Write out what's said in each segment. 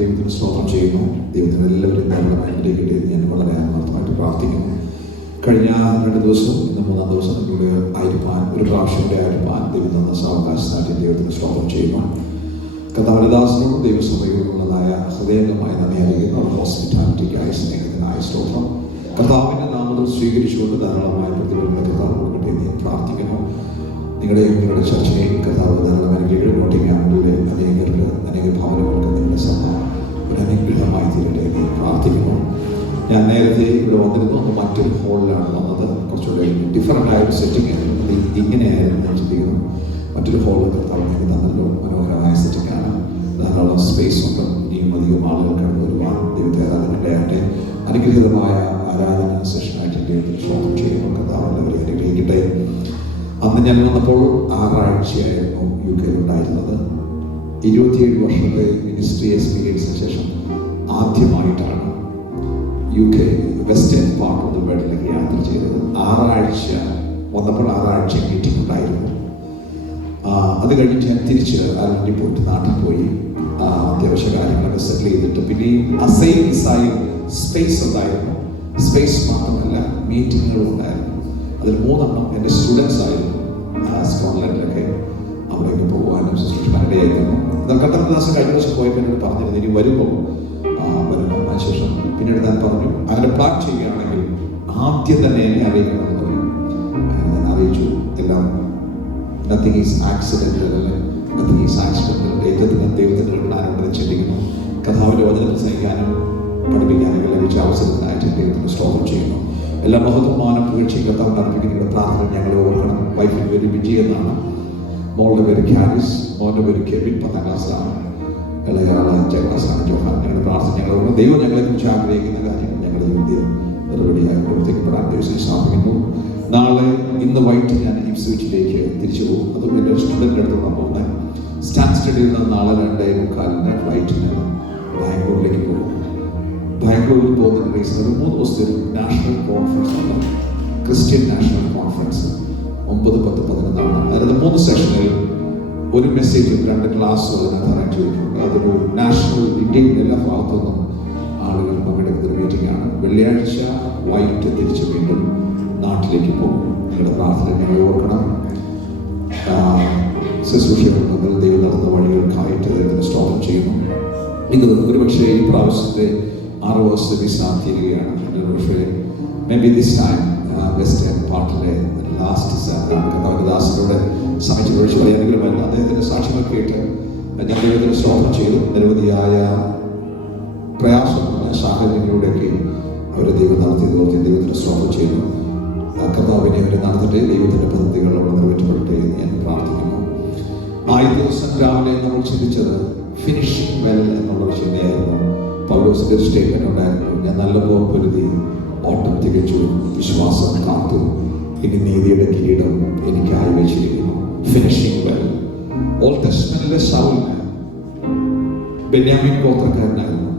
ദൈവത്തിന് സ്തോത്രം ചെയ്യുന്നു. ദൈവത്തിന് എല്ലാവരും ധാരാളമായി അനുഗ്രഹിക്കട്ടെ ഞാൻ വളരെ ആത്മാർത്ഥമായിട്ട് പ്രാർത്ഥിക്കുന്നു. കഴിഞ്ഞ 2 ദിവസം, ഇന്ന് 3-ാം ദിവസം നിങ്ങളുടെ ആയിരിക്കാൻ, ഒരു പ്രാവശ്യത്തെ ആയിരിക്കാൻ ദൈവം തന്ന സാവകാശത്തായിട്ട് ദൈവത്തിന് സ്തോത്രം ചെയ്യുന്നു. കഥാവരദാസനോടും ദൈവസഭയോടുള്ളതായ ഹൃദയംഗമായ നന്ദി അറിയിക്കുന്നു. ഹോസ്പിറ്റാലിറ്റിക്കായി, സ്നേഹത്തിനായ സ്തോത്രം. കർത്താവിൻ്റെ നാമത്തിൽ സ്വീകരിച്ചുകൊണ്ട് ധാരാളമായ പ്രതിഫലങ്ങളെ കർത്താവ് കൊടുക്കട്ടെ എന്ന് ഞാൻ പ്രാർത്ഥിക്കുന്നു. നിങ്ങളുടെ ചർച്ചയെയും കർത്താവ് ധാരാളം അനുഗ്രഹികൾ നോട്ടിങ്ങാണ്ടിലെ അനേക ഭവനങ്ങൾക്ക് നിങ്ങളുടെ സഭ ഒരു അനുഗ്രഹമായി തീരട്ടെ എന്ന് പ്രാർത്ഥിക്കുന്നു. ഞാൻ നേരത്തെ ഇവിടെ വന്നിരുന്നു. അന്ന് മറ്റൊരു ഹോളിലാണ് വന്നത്. കുറച്ചുകൂടെ ഡിഫറൻ്റ് ആയൊരു സെറ്റിംഗ് ആയിരുന്നു. ഇങ്ങനെയായിരുന്നു ഞാൻ ചിന്തിക്കുന്നു. മറ്റൊരു ഹോളിൽ കർത്താവ് എനിക്ക് തന്നല്ലോ. മനോഹരമായ സെറ്റിംഗാണ്. ധാരാളം സ്പേസ് ഉണ്ട്. ഇനിയും അധികം ആളുകൾ കടന്നു വരുവാൻ ദൈവത്തെ ആരാധനയുടെ അനുഗ്രഹീതമായ ആരാധന സെഷനായിട്ട് ദൈവത്തിന് സ്തോത്രം ചെയ്യുന്നു. കർത്താവ് എല്ലാവരെയും അനുഗ്രഹിക്കട്ടെ. അന്ന് ഞാൻ വന്നപ്പോൾ 6 ആഴ്ചയായിരുന്നു UK ഉണ്ടായിരുന്നത്. 27 വർഷത്തെ മിനിസ്ട്രി എക്സ്പീരിയൻസിന് ശേഷം ആദ്യമായിട്ടാണ് UK western part of the വേൾഡിലേക്ക് യാത്ര ചെയ്തത്. 6 ആഴ്ച വന്നപ്പോൾ 6 ആഴ്ച മീറ്റിംഗ് ഉണ്ടായിരുന്നു. അത് കഴിഞ്ഞിട്ട് ഞാൻ തിരിച്ച് ആലണ്ടി പോയിട്ട് നാട്ടിൽ പോയി അത്യാവശ്യ കാര്യങ്ങളൊക്കെ സെറ്റിൽ ചെയ്തിട്ട് പിന്നെയും അസൈൻ വിസായും സ്പേസ് ഉണ്ടായിരുന്നു. സ്പേസ് മാത്രമല്ല, മീറ്റിങ്ങുകളും ഉണ്ടായിരുന്നു. അതിൽ 3 എണ്ണം എൻ്റെ സ്റ്റുഡൻസ് ആയിരുന്നു. സ്കോട്ട്ലൻഡിലൊക്കെ അവിടേക്ക് പോകുവാനും ശുശ്രൂഷമാരുടെയായിരുന്നു. എന്നാൽ കർത്താവദാസൻ കഴിഞ്ഞ ദിവസം പോയപ്പോൾ എന്നോട് പറഞ്ഞിരുന്നു, ഇനി വരുമ്പോൾ വരണം. അതിനുശേഷം പിന്നീട് ഞാൻ പറഞ്ഞു, അങ്ങനെ പ്ലാൻ ചെയ്യുകയാണെങ്കിൽ ആദ്യം തന്നെ എന്നെ അറിയിക്കണമെന്ന് പറഞ്ഞു. അങ്ങനെ ഞാൻ അറിയിച്ചു. എല്ലാം nothing is accidental, nothing is accidental. ഏറ്റവും ദൈവത്തിൻ്റെ ഇടാനുണ്ടെന്ന് ചിന്തിക്കുന്നു. കഥാവിൻ്റെ വചനം പ്രസംഗിക്കാനും പഠിപ്പിക്കാനൊക്കെ ലഭിച്ച അവസരത്തിനായിട്ട് ദൈവത്തിന് സ്തോത്രം ചെയ്യുന്നു. എല്ലാ മഹത്വമാനം പുകഴ്ചയും കർത്താവിന് അർപ്പിക്കുന്ന പ്രാർത്ഥന ഞങ്ങൾ ഓർക്കണം. വൈഫിൻ്റെ പേര് വിജി എന്നാണ്, മോളുടെ പേര് ക്യാരിസ്, മോൻ്റെ പേര് കെവിൻ, 10ാം ക്ലാസ്സിലാണ്, ഇളയാള് 5ാം ക്ലാസ്സിലാണ്, ജോഹാൻ. ഞങ്ങളുടെ പ്രാർത്ഥന ഞങ്ങൾ ഓർക്കണം. ദൈവം ഞങ്ങളെക്കുറിച്ച് ആഗ്രഹിക്കുന്ന കാര്യങ്ങൾ ഞങ്ങളുടെ ജീവിതത്തിൽ റെഡിയായി പ്രവർത്തിക്കപ്പെടാൻ ദൈവം സ്ഥാപിക്കുന്നു. ഇന്ന് വൈകിട്ട് ഞാൻ ഇപ്സ്വിച്ചിലേക്ക് തിരിച്ചു പോകും. അതും എൻ്റെ ഒരു സ്റ്റുഡൻ്റ് അടുത്തോളം പോകുന്നത്. സ്റ്റാൻഡ് സ്റ്റഡിയിൽ നിന്ന് നാളെ 2:45 ഫ്ലൈറ്റിന് ബാംഗ്ലൂരിലേക്ക് പോകും. ബാംഗ്ലൂരിൽ പോകുന്നതിൻ്റെ റീസൺ 3 ദിവസത്തെ ഒരു നാഷണൽ കോൺഫറൻസ് ഉണ്ട്. ക്രിസ്ത്യൻ നാഷണൽ കോൺഫറൻസ് 9, 10, 11 അതായത് 3 സെഷനിൽ ഒരു മെസ്സേജും 2 ക്ലാസ്സും അതിനകത്ത് അറേഞ്ച് ചെയ്തിട്ടുണ്ട്. അതൊരു നാഷണൽ, ഇന്ത്യയുടെ എല്ലാ ഭാഗത്തു നിന്നും ആളുകൾ പങ്കെടുക്കുന്ന മീറ്റിംഗ് ആണ്. വെള്ളിയാഴ്ച വൈകിട്ട് തിരിച്ച് വീണ്ടും നാട്ടിലേക്ക് പോകും. നിങ്ങളുടെ പ്രാർത്ഥന ഞങ്ങൾ ഓർക്കണം. ശുശ്രൂഷകൾ ദൈവം നടന്ന വഴികൾക്കായിട്ട് ദൈവത്തിന് സ്തോത്രം ചെയ്യുന്നു. നിങ്ങൾ ഒരുപക്ഷെ ഈ പ്രാവശ്യത്തെ 6 വർഷത്തെ വിസ തീരുകയാണ്. പക്ഷേ maybe this time western പാർട്ടിലെ ലാസ്റ്റ് കഥാവിദാസനോട് സമയത്ത് ഒഴിച്ച് പറയാനെങ്കിലുമായിരുന്നു. അദ്ദേഹത്തിൻ്റെ സാക്ഷ്യങ്ങൾ കേട്ട് ഞാൻ ദൈവത്തിന് സ്തോത്രം ചെയ്തു. നിരവധിയായ പ്രയാസമായ സാഹചര്യങ്ങളിലൂടെയൊക്കെ അവരെ ദൈവം നടത്തിയതോർത്ത് ദൈവത്തിന് സ്തോത്രം ചെയ്തു. കർത്താവിനെ അവരെ നടത്തിയിട്ട് ദൈവത്തിൻ്റെ പദ്ധതികൾ അവിടെ നിറവേറ്റപ്പെടട്ടെ എന്ന് ഞാൻ പ്രാർത്ഥിക്കുന്നു. ആദ്യ ദിവസം രാവിലെ നമ്മൾ ചിന്തിച്ചത് ഫിനിഷിംഗ് വെൽ എന്നുള്ളൊരു ചിന്തയായിരുന്നു. പൗലോസിന്റെ ഒരു സ്റ്റേറ്റ്മെന്റ് ഉണ്ടായിരുന്നു, ഞാൻ നല്ലപോലെ പൊരുതി ഓട്ടം തികച്ചു, വിശ്വാസം കാത്തു, ഇനി നീതിയുടെ കിരീടം എനിക്കായി വെച്ചിരിക്കുന്നു. Finishing well. ഓൾഡ് ടെസ്റ്റ്മെന്റിലെ ശൗലിന് ബെന്യാമീൻ ഗോത്രക്കാരനായിരുന്നു,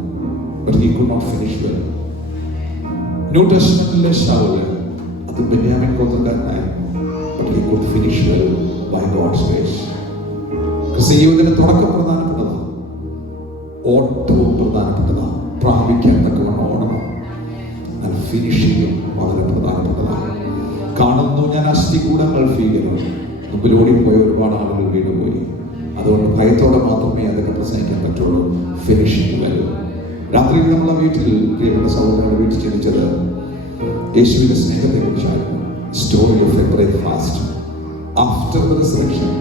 but he could not finish well. New ടെസ്റ്റ്മെന്റിലെ ശൗല് അത് ബെന്യാമീൻ ഗോത്രക്കാരനായിരുന്നു, but he could finish well by God's grace. ക്രിസ്തീയതയുടെ തുടക്കം പ്രധാനപ്പെട്ടതാണ്, ഓട്ടവും പ്രധാനപ്പെട്ടതാണ്, പ്രാപിക്കാൻ തക്കവണ്ണം ഓടണം. എന്നാൽ ഫിനിഷിംഗും വളരെ പ്രധാനപ്പെട്ടതാണ്. കാണുന്നു ഞാൻ അസ്ഥികൂടങ്ങൾ ഭീകരം, മുമ്പിൽ ഓടിപ്പോയ ഒരുപാട് ആളുകൾ വീണുപോയി. അതുകൊണ്ട് ഭയത്തോടെ മാത്രമേ അതൊക്കെ പ്രസംഗിക്കാൻ പറ്റുള്ളൂ. ഫിനിഷിംഗ് വരും. രാത്രിയിൽ നമ്മളെ വീട്ടിൽ, പ്രിയപ്പെട്ട സഹോദരങ്ങളുടെ വീട്ടിൽ ചിന്തിച്ചത് യേശുവിന്റെ സ്നേഹത്തെ കുറിച്ചായിരുന്നു. Story of a breakfast. After the resurrection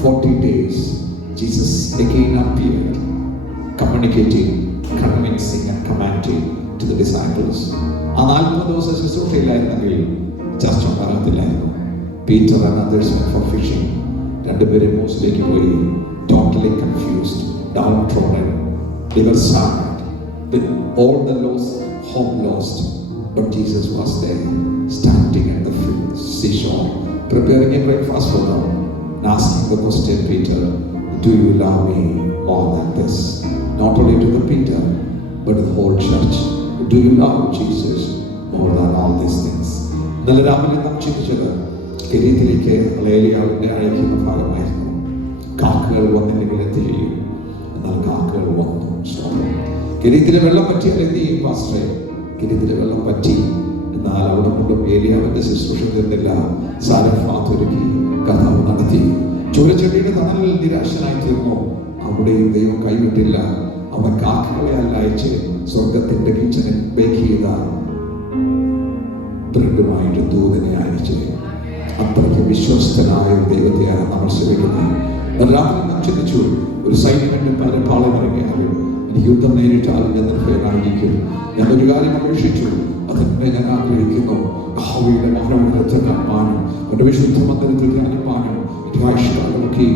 40 days Jesus again appeared, communicating, convincing and commanding to the disciples. ആ 40 ദിവസം ശുശ്രൂഷയിലായിരുന്നെങ്കിൽ ചർച്ച ഉണ്ടാകത്തില്ലായിരുന്നു. Peter and others went for fishing. 2 പേരും മൂസിലേക്ക് പോയി. Totally confused, downtrodden, they were sad, with all the loss, hope lost. But Jesus was there, standing at the seashore, preparing a breakfast for them, and asking the question, Peter, do you love me more than this? Not only to the Peter, but the whole church. Do you love Jesus more than all these things? ഇന്നലെ രാവിലെ നാം ചിന്തിച്ചത് കെരീത്തിലേക്ക് ഏലിയാവിനെ അയക്കുന്ന ഭാഗമായിരുന്നു. കാക്കകൾ വന്നില്ലെങ്കിൽ എന്ത് ചെയ്യും? എന്നാൽ കാക്കകൾ വന്നു. കിരീത്തിലെ വെള്ളം പറ്റിയാൽ എന്ത് ചെയ്യും പാസ്റ്ററെ? കിരീത്തിലെ വെള്ളം പറ്റി, എന്നാൽ അവിടെ കൊണ്ടും ഏലിയാവിന്റെ ശുശ്രൂഷ തീർന്നില്ല. സാരഫാത്ത് ഒരുക്കി, കർത്താവ് നടത്തി. ചൂരച്ചെടിയുടെ തണലിൽ നിരാശനായി തീർന്നു. അവിടെയും ദൈവം കൈവിട്ടില്ല. അവൻ കാക്കകളെ അയച്ച് സ്വർഗത്തിന്റെ കിച്ചണിൽ ബേക്ക് ചെയ്ത ബ്രെഡുമായിട്ട് ദൂതനെ അയച്ച്. അത്രയ്ക്ക് വിശ്വസ്തനായ ഒരു ദൈവത്തെയാണ് നമ്മൾ സേവിക്കുന്നത്. രാത്രി നാം ചിന്തിച്ചു, ഒരു സൈന്യം പാളയമിറങ്ങിയാലും എനിക്ക് യുദ്ധം നേരിട്ടാലും ഞാൻ നിർഭയനായിരിക്കും. ഞാൻ ഒരു കാര്യം അപേക്ഷിച്ചു, അതിനെ ഞാൻ ആഗ്രഹിക്കുന്നു, യഹോവയുടെ മനോഹരത്തെ കാണാനും അവന്റെ വിശുദ്ധ മന്ദിരത്തിൽ ധ്യാനിപ്പാനും എനിക്ക് ആയുഷ്കാലമൊക്കെ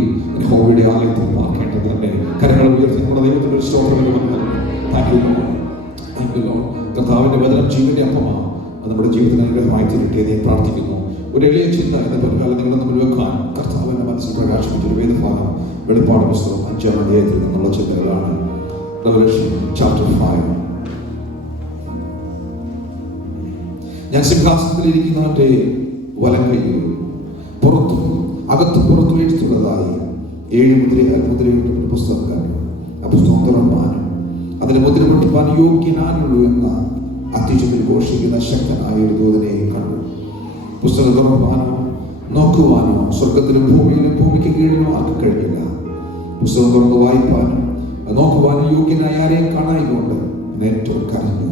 യഹോവയുടെ ആലയത്തിൽ പാർക്കേണ്ടത് തന്നെ. കരങ്ങൾ ഉയർത്തി നമ്മുടെ ദൈവത്തിന്റെ ഒരു സ്തോത്രം കർത്താവിന്റെ വചനം ജീവന്റെ അപ്പമാണ്. അത് നമ്മുടെ ജീവിതത്തിന് അനുഗ്രഹമായി തീരട്ടെ എന്ന് പ്രാർത്ഥിക്കുന്നു. ഒരു എളിയ ചിന്ത എന്ന പ്രകാരം നിങ്ങളുടെ മുമ്പിൽ വെക്കാൻ കർത്താവിന്റെ മനസ്സിൽ പ്രകാശിപ്പിച്ചൊരു വേദഭാഗം വെളിപ്പാട് പുസ്തകം 5-ാം അധ്യായത്തിൽ നിന്നുള്ള ചിന്തകളാണ്. Revelation chapter 5. ഞാൻ സിംഹാസനത്തിൽ ഇരിക്കുന്നവന്റെ വലങ്കൈയിൽ പുറത്തും അകത്തും പുറത്തും എഴുത്തുള്ളതായി 7 മുദ്രയുടെ പുസ്തകം കണ്ടു. ആ പുസ്തകം തുറപ്പാനും അതിന് മുദ്ര പൊട്ടിപ്പാൻ യോഗ്യനാനുള്ളൂ എന്ന അത്യുച്ചത്തിൽ ഘോഷിക്കുന്ന ശക്തനായ ഒരു ദൂതനെ കണ്ടു. പുസ്തകം തുറപ്പാനോ നോക്കുവാനോ സ്വർഗത്തിലും ഭൂമിയിലും ഭൂമിക്ക് കീഴിലും ആർക്ക് കഴിഞ്ഞില്ല. പുസ്തകം തുറന്ന് വായിപ്പാനും നോക്കുവാനും യോഗ്യനായ ആരെയും കാണായിക്കൊണ്ട് ഏറ്റവും കരഞ്ഞു.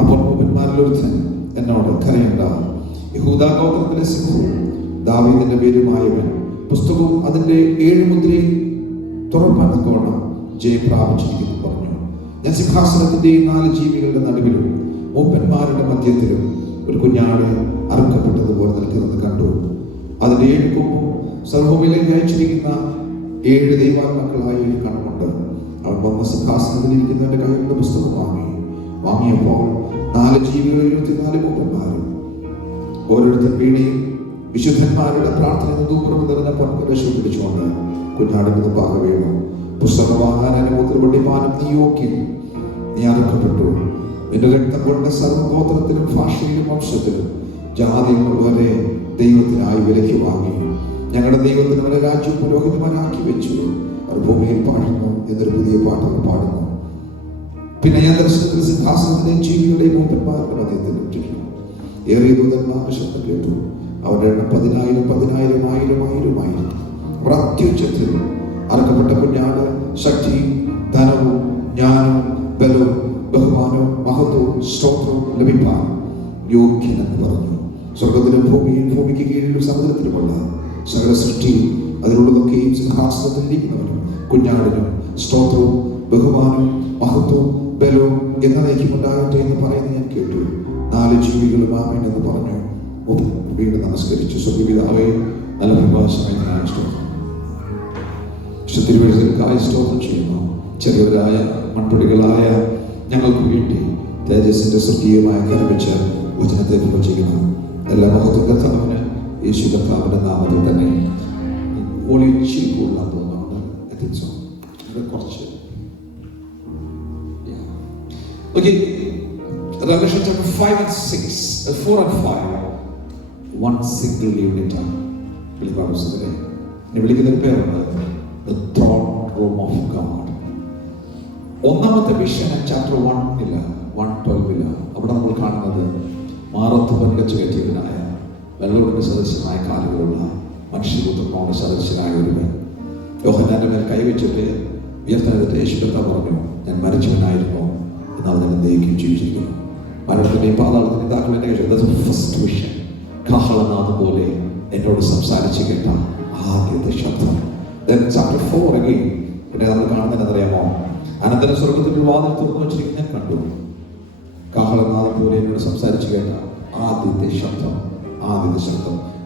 അപ്പോൾ മൂപ്പന്മാരിൽ ഒരുത്തൻ എന്നോട്, കരയണ്ട, യഹൂദാ ഗോത്രത്തിലെ സിംഹവും ദാവീദിന്റെ പേരുമായവൻ പുസ്തകവും അതിന്റെ 7 മുദ്രയും തുറപ്പാൻ തക്കവണ്ണം ജയം പ്രാപിച്ചിരിക്കുന്നു പറഞ്ഞു. ഞാൻ സിംഹാസനത്തിന്റെയും 4 ജീവികളുടെ നടുവിലും മൂപ്പന്മാരുടെ മധ്യത്തിലും ഒരു കുഞ്ഞാട് അറുക്കപ്പെട്ടതുപോലെ നിൽക്കുന്നത് കണ്ടു. അതിന്റെ 7 കൊമ്പും സർവ്വവിലേക്ക് അയച്ചിരിക്കുന്ന 7 ദൈവാത്മാക്കളായ ഒരു കണ്ണുണ്ട്. അവൻ വന്ന സിംഹാസനത്തിൽ ഇരിക്കുന്നവന്റെ കയ്യിലുള്ള പുസ്തകം വാങ്ങിയപ്പോൾ 4 ജീവികൾ 24 മൂപ്പന്മാരും ഓരോരുത്തർ വീണയും വിശുദ്ധന്മാരുടെ പ്രാർത്ഥന ധൂപം നിറഞ്ഞ പൊൻകലശം പിടിച്ചുകൊണ്ട് കുഞ്ഞാടിന് മുമ്പാകെ വീണു. പുസ്തകം വാങ്ങാൻ അനുമോദന വെടിപ്പാനും നീ യോഗ്യൻ, നീ അറുക്കപ്പെട്ടു. നിന്റെ രക്തം കൊണ്ട് സർവ്വഗോത്രത്തിലും ഭാഷയിലും വംശത്തിലും ജാതികളുള്ളവരെ ദൈവത്തിനായി വിലയ്ക്ക് വാങ്ങി. ഞങ്ങളുടെ ദൈവത്തിന് വരെ രാജ്യം പുരോഹിതന്മാരാക്കി വെച്ചു. അവർ ഭൂമിയിൽ പാടുന്നു എന്നൊരു പുതിയ പാട്ടുകൾ പാടുന്നു. പിന്നെ ഞാൻ ദർശനത്തിൽ സിംഹാസനത്തിലെയും ജീവികളുടെയും മൂപ്പന്മാരുടെ മധ്യത്തിൽ ഇട്ടിരുന്നു. ഏറിയ ദൂതന്മാരുടെ ശബ്ദം കേട്ടു. അവരുടെ എണ്ണം 10,000 10,000 1000 1000 അവർ അത്യുച്ചത്തിൽ അറക്കപ്പെട്ട കുഞ്ഞാട് ശക്തിയും ധനവും ജ്ഞാനവും ബലവും ബഹുമാനവും മഹത്വവും സ്തോത്രവും ലഭിപ്പാൻ യോഗ്യനെന്ന് പറഞ്ഞു. സ്വർഗത്തിലും ഭൂമിയും ഭൂമിക്ക് കീഴിലും സമുദ്രത്തിലുമുള്ള സകല സൃഷ്ടിയും അതിലുള്ളതൊക്കെയും സിംഹാസനത്തിൽ ഇരിക്കുന്നവനും കുഞ്ഞാടിനും സ്തോത്രവും ബഹുമാനവും മഹത്വവും ബലവും എന്നേക്കും ഉണ്ടാകട്ടെ എന്ന് പറയുന്നത് ഞാൻ കേട്ടു. 4 ജീവികളും ആമേൻ എന്ന് പറഞ്ഞു. വീണ്ടും നമസ്കരിച്ചു. സ്വർഗ്ഗപിതാവേ, നല്ല പ്രഭാഷണമായി തിരുവഴുതൽക്കായി സ്തോത്രം ചെയ്യുന്നു. ചെറിയവരായ മൺപൊടികളായ ഞങ്ങൾക്ക് വേണ്ടി തേജസ്സിന്റെ സ്വർഗീയമായ കരവെച്ച് വചനത്തെ ചെയ്യുന്നു. എല്ലാ മഹത്വം കർത്താവിന് യേശു കർത്താവിന്റെ നാമത്തിൽ തന്നെ. ഒളിച്ചിൽ കൂടുതൽ തോന്നുന്നുണ്ട്. കുറച്ച് Revelation chapter 5 and 6, 4 and 5, one single unit. വിളിക്കുന്ന പേരുണ്ട് The Throne Room of God. ഒന്നാമത്തെ വിഷയം ചാപ്റ്റർ 1:12 അവിടെ നമ്മൾ കാണുന്നത് മാറത്തുവൻ കച്ചുകയറ്റിയവനായ വെള്ളോടിന്റെ സദസ്യമായ കാലുകളുള്ള മനുഷ്യപുത്രനോട് സദസ്യനായ ഒരുവൻ യോഹന്നാന്റെ മേൽ കൈവച്ചിട്ട് ഉയർത്തെഴുന്നേറ്റ് യേശു കർത്താവ് പറഞ്ഞു, ഞാൻ മരിച്ചവനായിരുന്നു, എന്നാൽ ഞാൻ എന്നേക്കും ജീവിച്ചിരിക്കുന്നു. മരണത്തിന്റെയും പാതാളത്തിന്റെയും താക്കൾ എന്നെ കഴിച്ചു. ഫസ്റ്റ് വിഷൻ കാഹളനാഥം പോലെ എന്നോട് സംസാരിച്ച് കേട്ട ആദ്യത്തെ ശബ്ദം. ചാപ്റ്റർ 4 again പിന്നെ നമ്മൾ കാണുന്നതെന്നറിയാമോ? അനന്തര സ്വർഗത്തിന്റെ വാതിൽ തുറന്നു വെച്ചിരിക്കുന്ന ഞാൻ കണ്ടു. കാഹളനാഥം പോലെ എന്നോട് സംസാരിച്ച് കേട്ട ആദ്യത്തെ ശബ്ദം.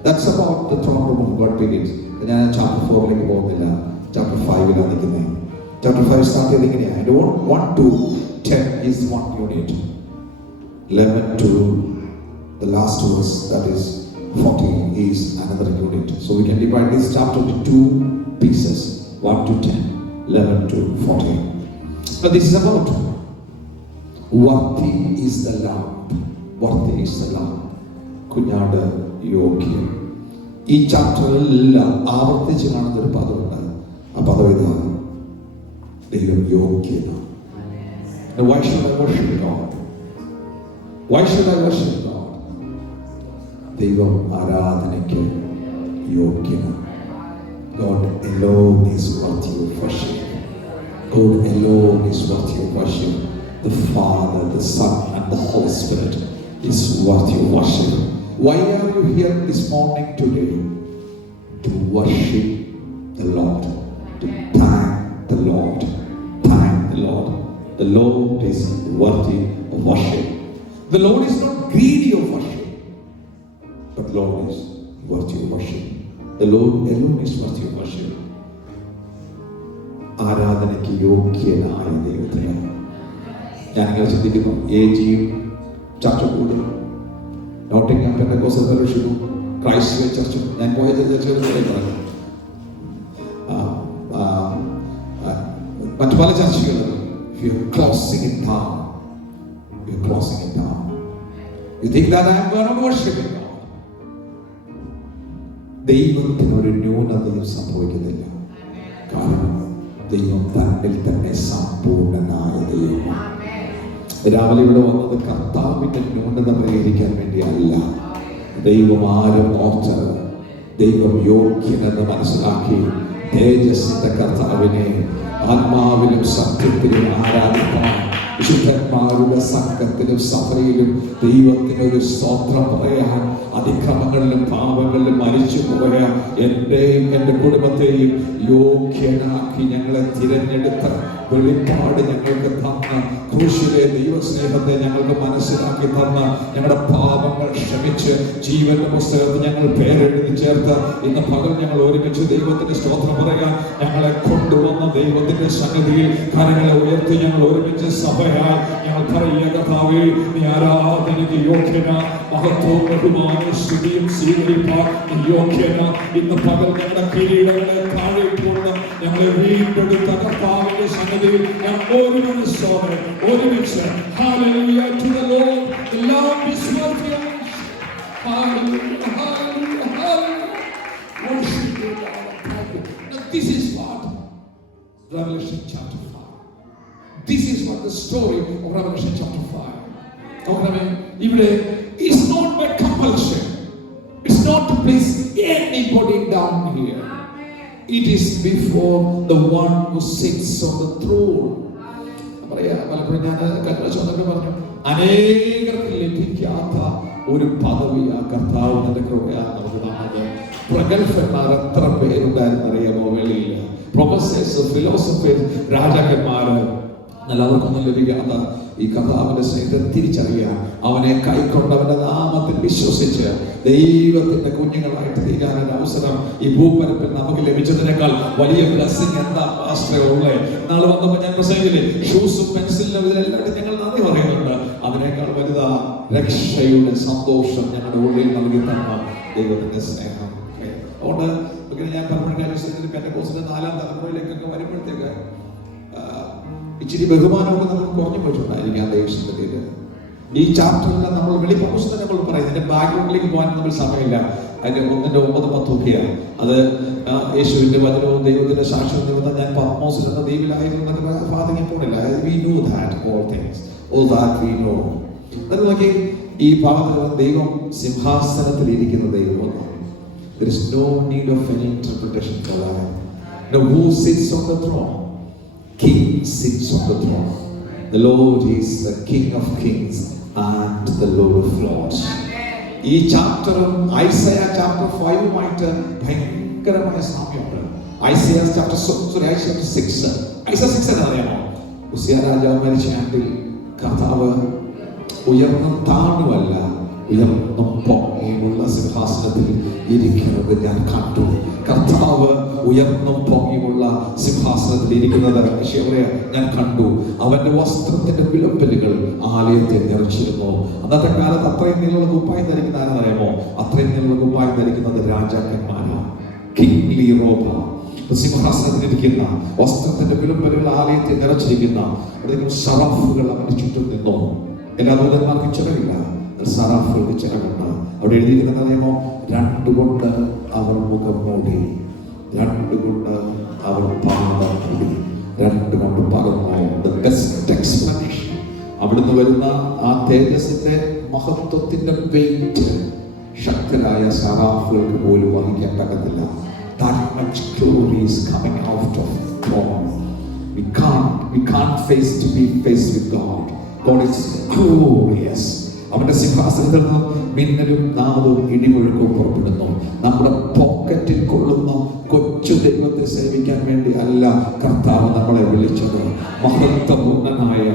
That's about the throne room of God begins. ഞാൻ ചാപ്റ്റർ 4 പോകുന്നില്ല, ചാപ്റ്റർ 5 നിൽക്കുന്നത്. ചാപ്റ്റർ 5 സ്റ്റാർട്ട് ചെയ്ത് ഇങ്ങനെയാണ്. 1 to 10 is one unit. 11 to the last verse, that is 14, is another unit. So we can divide this chapter into 2 pieces, 1 to 10, 11 to 14. But this is about worthy is the Lamb. Worthy is the Lamb. കുഞ്ഞാട് യോഗ്യൻ. ഈ ചാപ്റ്ററിലെല്ലാം ആവർത്തിച്ച് കാണുന്ന ഒരു പദമുണ്ട്. ആ പദം ഇതാണ്, ദൈവം യോഗ്യനാണ്. And why should I worship God? Why should I worship God? ദൈവം ആരാധനയ്ക്ക് യോഗ്യനാണ്. God alone is worthy of worship. God alone is worthy of worship. The Father, the Son, and the Holy Spirit is worthy of worship. Why are you here this morning today? To worship the Lord, to thank the Lord. Thank the Lord. The Lord is worthy of worship. The Lord is not greedy of worship, but the Lord is worthy of worship. The Lord alone is worthy of worship. ആരാധനയ്ക്ക് യോഗ്യനായ ദൈവത്തിന് ഞാനിങ്ങനെ ചിന്തിക്കുന്നു. AGയും ചർച്ചക്കൂടും, Nottingham Pentecostal ഫെലോഷിപ്പും, Christ വേ ചർച്ചും, ഞാൻ പോയ ചെറുതായി പറഞ്ഞു, മറ്റു പല ചർച്ചകളും you're closing it down. You're closing it down. You think that I'm going to worship God. ദൈവത്തിന് ഒരു ന്യൂനതയും സംഭവിക്കുന്നില്ല. കാരണം ദൈവം തന്നിൽ തന്നെ സമ്പൂർണ്ണനായ ദൈവമാണ്. രാവിലെ ഇവിടെ വന്നത് കർത്താവിന്റെ ന്യൂനത പരിഹരിക്കാൻ വേണ്ടിയല്ല. ദൈവം ആരും ഓർത്ത് ദൈവം യോഗ്യനെന്ന് മനസ്സിലാക്കി തേജസ്സിന്റെ കർത്താവിനെ ആത്മാവിലും സത്യത്തിലും ആരാധിക്കാൻ വിശുദ്ധന്മാരുടെ സംഘത്തിലും സഭയിലും ദൈവത്തിനൊരു സ്തോത്രം പറയാൻ, അതിക്രമങ്ങളിലും പാപങ്ങളിലും മരിച്ചു പോയ എൻ്റെയും എൻ്റെ കുടുംബത്തെയും യോഗ്യനാക്കി ഞങ്ങളെ തിരഞ്ഞെടുത്ത വെളിപ്പാട് ഞങ്ങൾക്ക് തന്ന ക്രൂശിലെ ദൈവസ്നേഹത്തെ ഞങ്ങൾക്ക് മനസ്സിലാക്കി തന്ന, ഞങ്ങളുടെ പാപങ്ങൾ ക്ഷമിച്ച് ജീവന്റെ പുസ്തകത്തിൽ ഞങ്ങൾ പേരെഴുതി ചേർത്ത് ഇന്ന് പകൽ ഞങ്ങൾ ഒരുമിച്ച് ദൈവത്തിന്റെ സ്തോത്രം പറയാൻ ഞങ്ങളെ കൊണ്ടുവന്ന ദൈവത്തിന്റെ സന്നിധിയിൽ കരങ്ങളെ ഉയർത്തി ഞങ്ങൾ ഒരുമിച്ച് സഭയായി ഞങ്ങൾ പറയുക, കർത്താവേ നീ ആരാധനയ്ക്ക് യോഗ്യന, മഹത്വവും ബഹുമാനവും സ്തുതിയും സ്വീകരിപ്പാൻ നീ യോഗ്യന. ഇന്ന് പകൽ ഞങ്ങളുടെ കിരീടങ്ങളെ താഴെക്കൊണ്ട് ഞങ്ങളെ വീണ്ടെടുത്ത കർത്താവിന്റെ സന്നിധിയിൽ ഞാൻ ഒരു മനസ്സോടെ ഒരുമിച്ച് hallelujah to the Lord, the lamb is worthy of hallelujah hallelujah hallelujah worship the Lord. Now this is what Revelation chapter 5. This is what the story of Revelation chapter 5. Okay, ഇവിടെ is not by compulsion. It's not to place anybody down here. It is before the one who sits on the throne. പറയാ പലപ്പോഴും ഞാൻ കർത്താവ് പറഞ്ഞു, അനേകർക്ക് ലഭിക്കാത്ത ഒരു പദവിയാ കർത്താവ് തന്റെ കൃപയാ നമുക്ക് തന്നത്. പ്രഗത്ഭന്മാർ എത്ര പേരുണ്ടായിരുന്നു അറിയാമോ വെളിയിൽ? പ്രൊഫസേഴ്സ്, ഫിലോസഫേഴ്സ്, രാജാക്കന്മാര്. എന്നാൽ അവർക്കൊന്നും ലഭിക്കാത്ത ഈ കർത്താവിന്റെ സ്നേഹത്തെ തിരിച്ചറിയാൻ, അവനെ കൈക്കൊണ്ട് അവന്റെ നാമത്തിൽ വിശ്വസിച്ച് ദൈവത്തിന്റെ കുഞ്ഞുങ്ങളായിട്ട് തീരാനൊരു അവസരം ഈ ഭൂപരപ്പിൽ നമുക്ക് ലഭിച്ചതിനേക്കാൾ വലിയ ബ്ലെസ്സിംഗ് എന്താ പാസ്റ്ററുകളെ? നാളെ വന്നപ്പോൾ ഞാൻ പ്രസംഗിച്ചില്ലേ, ഷൂസും പെൻസിലും ഇതിലെല്ലാം ഞങ്ങൾ നന്ദി പറയുന്നുണ്ട്. അതിനേക്കാൾ വലുതാ രക്ഷയുടെ സന്തോഷം ഞങ്ങളുടെ ഉള്ളിൽ നൽകി തന്ന ദൈവത്തിന്റെ സ്നേഹം. അതുകൊണ്ട് ഞാൻ പലപ്പോഴും പെന്തക്കോസ്തിന്റെ 4ാം തലമുറയിലേക്കൊക്കെ വരുമ്പോഴത്തേക്ക് ഇച്ചിരി ബഹുമാനമൊക്കെ നമുക്ക് കുറഞ്ഞു പോയിട്ടുണ്ടായിരിക്കാം ദൈവത്തിന്റെ. ഈ ചാപ്റ്ററിൽ നമ്മൾ വെളിപ്പുസ്തകങ്ങൾ പറയുന്നത്, അതിന്റെ ബാക്ക്ഗ്രൗണ്ടിലേക്ക് പോകാൻ നമ്മൾ സമയമില്ല. അതിന്റെ 1:9-10 അത് യേശുവിന്റെ വചനവും ദൈവത്തിന്റെ സാക്ഷ്യവും നിമിത്തം ഞാൻ പത്മോസിൽ എന്ന ദ്വീപിലായിരുന്നു എന്നൊക്കെ വാദിക്കാൻ പോണില്ല. We know that all things, all that we know. അത് നോക്കി ഈ ഭാഗത്ത് ദൈവം സിംഹാസനത്തിൽ ഇരിക്കുന്ന ദൈവമാണ്. There is no need of any interpretation for that. Now who sits on the throne? King sits on the throne. The Lord is the King of kings and the Lord of lords. ഈ ചാപ്റ്ററും Isaiah chapter 5 ഭയങ്കരമായ സാമ്യമുണ്ട്. Isaiah chapter 6 എന്താ അറിയാമോ? ഉസിയ രാജാവ് മരിച്ച ആണ്ടിൽ കർത്താവ് ഉയർന്നും താണുമല്ല, ഉയർന്നും പൊങ്ങിയുമുള്ള സിംഹാസനത്തിൽ ഇരിക്കുന്നത് ഞാൻ കണ്ടു. കർത്താവ് ഉയർന്നും പൊങ്ങിയുമുള്ള സിംഹാസനത്തിൽ ഇരിക്കുന്നത് ഞാൻ കണ്ടു. അവന്റെ വസ്ത്രത്തിന്റെ വിളമ്പലുകൾ ആലയത്തെ നിറച്ചിരുന്നു. അന്നത്തെ കാലത്ത് അത്രയും നീളമുള്ള കുപ്പായം ധരിക്കുന്ന ആരെന്നറിയാമോ? അത്രയും നീളമുള്ള കുപ്പായം ധരിക്കുന്നത് രാജാക്കന്മാരാണ്. കിങ്ലി റോബ, സിംഹാസനത്തിലിരിക്കുന്ന വസ്ത്രത്തിന്റെ വിളമ്പലുകൾ ആലയത്തെ നിറച്ചിരിക്കുന്ന സറാഫുകൾ അവന്റെ ചുറ്റും നിന്നു. എല്ലാ ദൂതന്മാർക്കും ചിറകില്ല, സറാഫുകൾക്ക് ചിറകുണ്ട്. അവിടെ എഴുതിയിരിക്കുന്നത് അറിയാമോ? 2 കൊണ്ട് അവർ മുഖം മൂടി, 2 കൊണ്ട് അവർ പാദം മൂടി, 2 കൊണ്ട് പകർന്നു. The best explanation അവിടുന്ന് വരുന്ന ആ തേജസ്സിന്റെ മഹത്വത്തിന്റെ വെയിറ്റ് ശക്തരായ സറാഫുകൾക്ക് പോലും വഹിക്കാൻ പറ്റത്തില്ല. That much glory is coming out of God. We can't face to be faced with God. God is glorious. അവന്റെ സിംഹാസനത്തിൽ നിന്ന് മിന്നലും നാദവും ഇടിമുഴക്കവും പുറപ്പെടുന്നു. നമ്മുടെ പോക്കറ്റിൽ കൊള്ളുന്ന കൊച്ചു ദൈവത്തെ സേവിക്കാൻ വേണ്ടി അല്ല കർത്താവ് നമ്മളെ വിളിച്ചത്. മഹത്വപൂർണനായ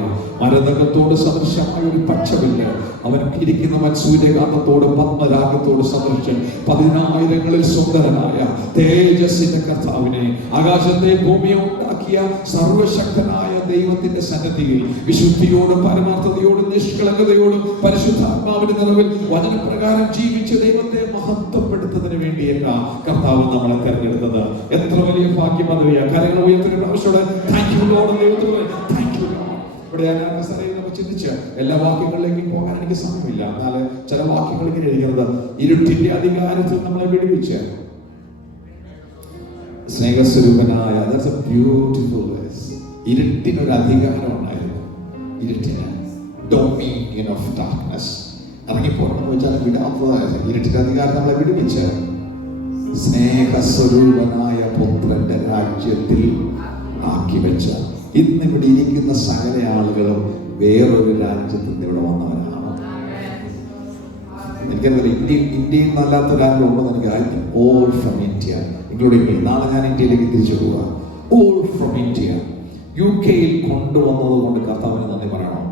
മരതകത്തോട് സദൃശമായ ഒരു പച്ചവില്ല്, അവൻ ഇരിക്കുന്നവൻ സൂര്യകാന്തത്തോട് പത്മരാഗത്തോട് സദൃശൻ, 10,000ങ്ങളിൽ സുന്ദരനായ തേജസ്സിന്റെ കർത്താവിനെ, ആകാശത്തെ ഭൂമിയെ ഉണ്ടാക്കിയ സർവശക്തനായ ദൈവത്തിന്റെ സന്നിധിയിൽ വിശുദ്ധിയോടും പരമാർത്ഥതയോടും നിഷ്കളങ്കതയോടും പരിശുദ്ധാത്മാവിന്റെ നിറവിൽ വചനപ്രകാരം ജീവിച്ച് ദൈവത്തെ മഹത്വപ്പെടുത്തുന്നതിന് വേണ്ടിയേക്കാം കർത്താവ് നമ്മളെ തെരഞ്ഞെടുത്തത്. എത്ര വലിയ ഭാഗ്യം അറിയാം. കരങ്ങൾ ഉയർത്തുന്ന പ്രാവശ്യത്തോടെ താങ്ക് യു ലോർഡ്, ദൈവത്തോട് താങ്ക് യു ലോർഡ്. ഇവിടെ ഞാൻ ചിന്തിച്ച് എല്ലാ വാക്യങ്ങളിലേക്കും പോകാൻ എനിക്ക് സമയമില്ല. എന്നാൽ ചില വാക്യങ്ങൾ ഇങ്ങനെ എഴുതുന്നത്, ഇരുട്ടിന്റെ അധികാരത്തിൽ നമ്മളെ വിടുവിച്ച് സ്നേഹസ്വരൂപനായ, that's a beautiful verse. ഇരുട്ടിനൊരു അധികാരം ഉണ്ടായിരുന്നു. ഇരുട്ടിന് dominion of darkness. ഇറങ്ങിപ്പോകണമെന്ന് വെച്ചാൽ വിടാത്തതായിരുന്നു. ഇരുട്ടിന്റെ അധികാരം നമ്മളെ വിടുവിച്ച് സ്നേഹസ്വരൂപനായ പുത്രന്റെ രാജ്യത്തിൽ ആക്കി വെച്ച, ഇന്നിവിടെ ഇരിക്കുന്ന സകല ആളുകളും വേറൊരു രാജ്യത്തിൽ നിന്ന് ഇവിടെ വന്നവരാണ്. എനിക്കറിയില്ല ഇന്ത്യയിൽ നല്ലാത്ത ഒരാളും ഉണ്ടെന്ന് എനിക്ക് ആയിരിക്കും. All from India, including me. നാളെ ഞാൻ ഇന്ത്യയിലേക്ക് തിരിച്ചു പോവുക. All from India. UK-യിൽ കൊണ്ടുവന്നത് കൊണ്ട് കർത്താവിന് നന്ദി പറയണം.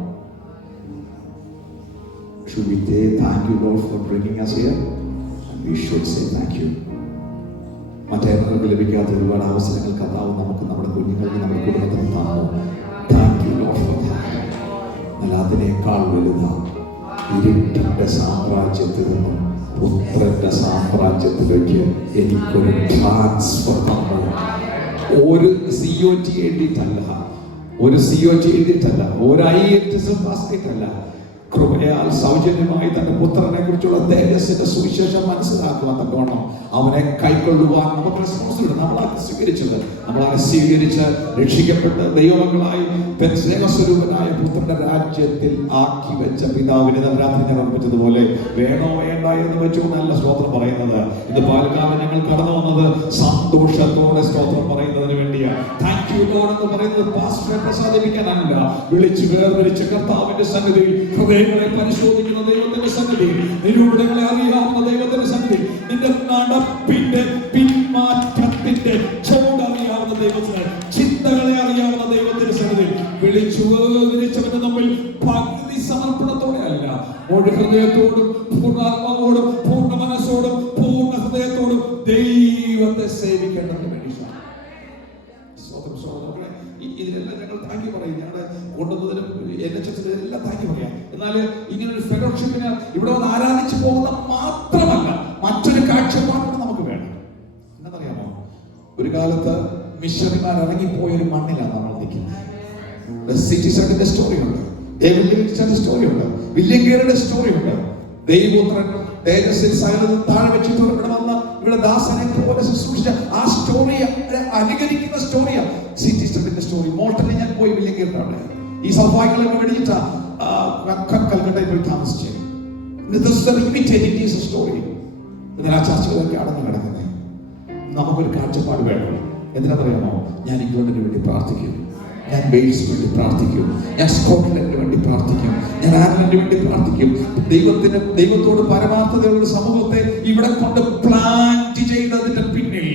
Should we say thank you Lord for bringing us here? We should say thank you. മറ്റേവർക്ക് ലഭിക്കാത്ത ഒരുപാട് അവസരങ്ങൾ കർത്താവ് നമുക്ക്, നമ്മുടെ കുഞ്ഞുങ്ങൾക്ക്, നമ്മുടെ കുടുംബത്തിന് തന്നു. Thank you Lord for that. എന്നാൽ അതിനേക്കാൾ വലുതാണ് ഇരുട്ടിന്റെ സാമ്രാജ്യത്തിൽ നിന്നും പുത്രന്റെ സാമ്രാജ്യത്തിലേക്ക് എനിക്കൊരു ട്രാൻസ്ഫർ തന്നു. ഒരു COT എഴുതിയിട്ടല്ല, ഒരു COT എഴുതിയിട്ടല്ല, ഒരു IELTS പാസ് ചെയ്തിട്ടല്ല. കൃപയാൽ സൗജന്യമായി തന്റെ പുത്രനെ കുറിച്ചുള്ള തേജസ്സിന്റെ സുവിശേഷം മനസ്സിലാക്കുവാൻ തക്കവണ്ണം അവനെ കൈക്കൊള്ളുവാൻ നമുക്ക് റെസ്പോൺസിബിലിറ്റി. നമ്മളാണ് സ്വീകരിച്ചത്. നമ്മളാണ് സ്വീകരിച്ച് രക്ഷിക്കപ്പെട്ട് ദൈവമക്കളായി സ്നേഹസ്വരൂപനായ പുത്രന്റെ രാജ്യത്തിൽ ആക്കി വെച്ച പിതാവിനെ നവരാത്രി ഞാൻ ഓർമ്മിച്ചതുപോലെ വേണോ വേണ്ട എന്ന് വെച്ചുകൊണ്ടല്ല സ്തോത്രം പറയുന്നത്. ഇത് പാലക്കാട് ഞങ്ങൾ കടന്നു വന്നത് സന്തോഷത്തോടെ സ്തോത്രം പറയുന്നതിന് വേണ്ടിയാണ്. താങ്ക് യു ലോർഡ് എന്ന് പറയുന്നത് പാസ്റ്ററെ പ്രസാദിപ്പിക്കാനല്ല, വിളിച്ച് വേർതിരിച്ച് കർത്താവിന്റെ സന്നിധിയിൽ ഹൃദയങ്ങളെ പരിശോധിക്കുന്ന ദൈവത്തിന്റെ സന്നിധി, നിരൂപണങ്ങളെ അറിയാവുന്ന ദൈവത്തിന്റെ സന്നിധി, നിന്റെ നടപ്പിന്റെ പിന്മാറ്റത്തിന്റെ ചുവടറിയാവുന്ന ദൈവത്തിന്, ചിന്തകളെ അറിയാവുന്ന ദൈവത്തിന്റെ സന്നിധി വിളിച്ചു വേർതിരിച്ചവന്റെ നമ്മിൽ പകുതി സമർപ്പണത്തോടെ അല്ല, ഒരു ഹൃദയത്തോടും പൂർണ്ണാത്മാവോടും പൂർണ്ണ മനസ്സോടും പൂർണ്ണ ഹൃദയത്തോടും ദൈവത്തെ സേവിക്കേണ്ടതിന് വേണ്ടി ഇതിനെല്ലാം ഞങ്ങൾ താങ്ക് യു പറയും. ഞങ്ങളെ കൊണ്ടുവന്നതിനും എല്ലാം താങ്ക് യു പറയാം. എന്നാൽ ഇങ്ങനെ ഒരു ഫെലോഷിപ്പിന് ഇവിടെ വന്ന് ആരാധിച്ചു പോകുന്ന മാത്രമല്ല, മറ്റൊരു കാഴ്ചപ്പാടും നമുക്ക് വേണം. എന്നറിയാമോ, ഒരു കാലത്ത് മിഷണറിമാർ ഇറങ്ങിപ്പോയ ഒരു മണ്ണിലാണ് നമ്മൾ നിൽക്കുന്നത്. സിറ്റിസണിന്റെ സ്റ്റോറി ഉണ്ട്, ഡേവിഡ് ലിവിങ്സ്റ്റന്റെ സ്റ്റോറി ഉണ്ട്, വില്യം കേറിയുടെ സ്റ്റോറി ഉണ്ട്. ദൈവപുത്രൻ തേജസ്സിൽ സകലതും താഴെ വെച്ചിട്ട് ഇവിടെ വന്ന ഇവിടെ ദാസനെ പോലെ ശുശ്രൂഷിച്ച ആ സ്റ്റോറി അനുകരിക്കുന്ന സ്റ്റോറിയാണ് സിറ്റി സ്റ്റഡിന്റെ സ്റ്റോറി. മോൾട്ടനിൽ ഞാൻ പോയി വില്യം കേറിയുടെ അവിടെ ഈ സൗഭാഗ്യങ്ങളൊക്കെ മേടിച്ചിട്ടാ കൽക്കട്ടയിൽ പോയി താമസിച്ചത്. സ്റ്റോറി. എന്നാൽ ആ ചർച്ചകളൊക്കെ അടഞ്ഞു കിടക്കുന്നത്. നമുക്കൊരു കാഴ്ചപ്പാട് വേണം. എന്തിനാണെന്നറിയാമോ, ഞാൻ ഇംഗ്ലണ്ടിന് വേണ്ടി പ്രാർത്ഥിക്കും, ഞാൻ വെയിൽസിന് വേണ്ടി പ്രാർത്ഥിക്കും, ഞാൻ സ്കോട്ട്ലൻഡിന് വേണ്ടി പ്രാർത്ഥിക്കും, ഞാൻ അയർലൻഡിന് വേണ്ടി പ്രാർത്ഥിക്കും. ദൈവത്തോട് പരമാർത്ഥതയുള്ള സമൂഹത്തെ ഇവിടെ കൊണ്ട് പ്ലാന്റ് ചെയ്തതിന്റെ പിന്നിൽ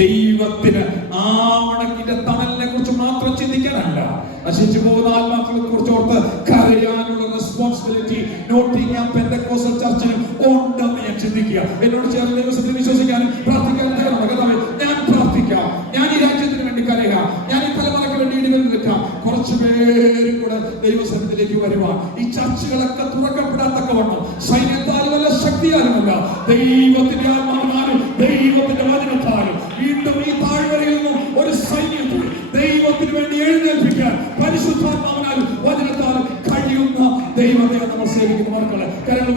ദൈവത്തിന് ആവണക്കിന്റെ തണലിനെ കുറിച്ച് മാത്രം ചിന്തിക്കാനല്ല, നശിച്ചു പോകുന്ന ആത്മാക്കളെ കുറിച്ച് ഓർത്ത് കരയാനുള്ള റെസ്പോൺസിബിലിറ്റി നോട്ടിംഗ്ഹാം പെന്തക്കോസ്റ്റൽ ചർച്ചിനും ഉണ്ടെന്ന് ഞാൻ ചിന്തിക്കുക. എന്നോട് ചേർന്ന് ദൈവത്തിൽ വിശ്വസിക്കാനും പ്രാർത്ഥിക്കാനും കർത്താവേ, ഞാൻ പ്രാർത്ഥിക്കാം, ഞാൻ ഈ രാജ്യത്തിന് വേണ്ടി കരയാം, ഞാൻ ഈ തലമുറയ്ക്ക് വേണ്ടി ഇടികൾ നിൽക്കാം. കുറച്ചു പേരും കൂടെ ദൈവസന്നിധിയിലേക്ക് വരുവാൻ, ഈ ചർച്ചകളൊക്കെ തുറക്കപ്പെടാത്തക്കവണ്ണം സൈന്യത്താലുമല്ല ശക്തിയാലുമല്ല ദൈവത്തിന്റെ ആത്മാവിനാലും ദൈവത്തിന്റെ വചനത്താലും വീണ്ടും ഈ താഴ്വരയിൽ നിന്നും ഒരു സൈന്യത്തിൽ ദൈവത്തിന് വേണ്ടി എഴുന്നേൽപ്പിക്കാൻ പരിശുദ്ധാത്മാവിനാലും വചനത്താലും കഴിയുന്ന ദൈവത്തെ നമ്മൾ സേവിക്കുന്ന മക്കളെ കരങ്ങൾ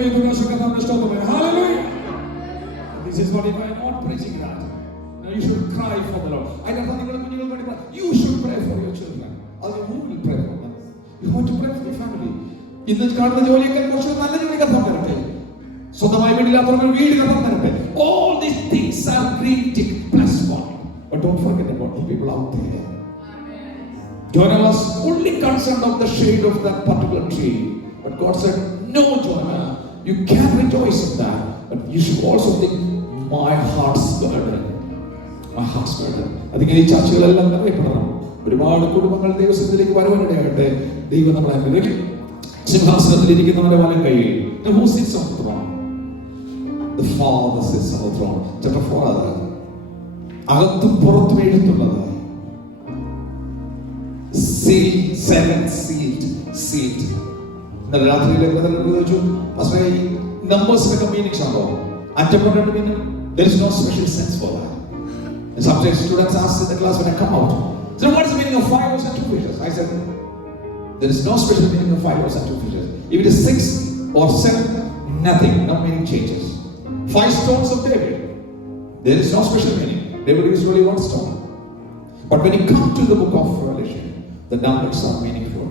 This is what if I am not preaching that. Now you should cry for the Lord. I don't know, you should pray for your children. Who will pray for them? You want to pray for your family. ഇന്ന് കാണുന്ന ജോലിയൊക്കെ കുറച്ച് നല്ല ജോലി കർത്താവ് തരട്ടെ. സ്വന്തമായി വീടില്ലാത്തവർക്ക് വീട് കർത്താവ് തരട്ടെ. All these things are greeting plus one. But don't forget about the people out there. Jonah was only concerned of the shade of that particular tree. But God said, no, Jonah, you can rejoice in that. But you should also think, my heart's burden. My heart's burden. അതിങ്ങനെ ഈ ചർച്ചകളെല്ലാം അറിയപ്പെടണം. ഒരുപാട് കുടുംബങ്ങൾ ദൈവസന്നിധിയിലേക്ക് വരുവാനിടയാകട്ടെ. ദൈവം നമ്മളെ അനുഗ്രഹിക്കും. സിംഹാസനത്തിലിരിക്കുന്നവന്റെ വലം കൈയിൽ. Who sits on the throne? The Father sits on the throne. Chapter 4 അത് അകത്തും പുറത്തും എഴുത്തുള്ളത്. Sealed, seven sealed, sealed. ഇന്നലെ രാത്രിയിലേക്ക് ചോദിച്ചു, പക്ഷേ ഈ നമ്പേഴ്സിനൊക്കെ മീനിങ്സ് ഉണ്ടോ? അറ്റപ്പെട്ട meaning. There is no special sense for that. And sometimes students ask in the class when I come out, so what is the meaning of 5 loaves and 2 fishes? I said, there is no special meaning of 5 loaves and 2 fishes. If it is 6 or 7, nothing, no meaning changes. 5 stones of David, there is no special meaning. David is only 1 stone. But when you come to the book of Revelation, the numbers are meaningful.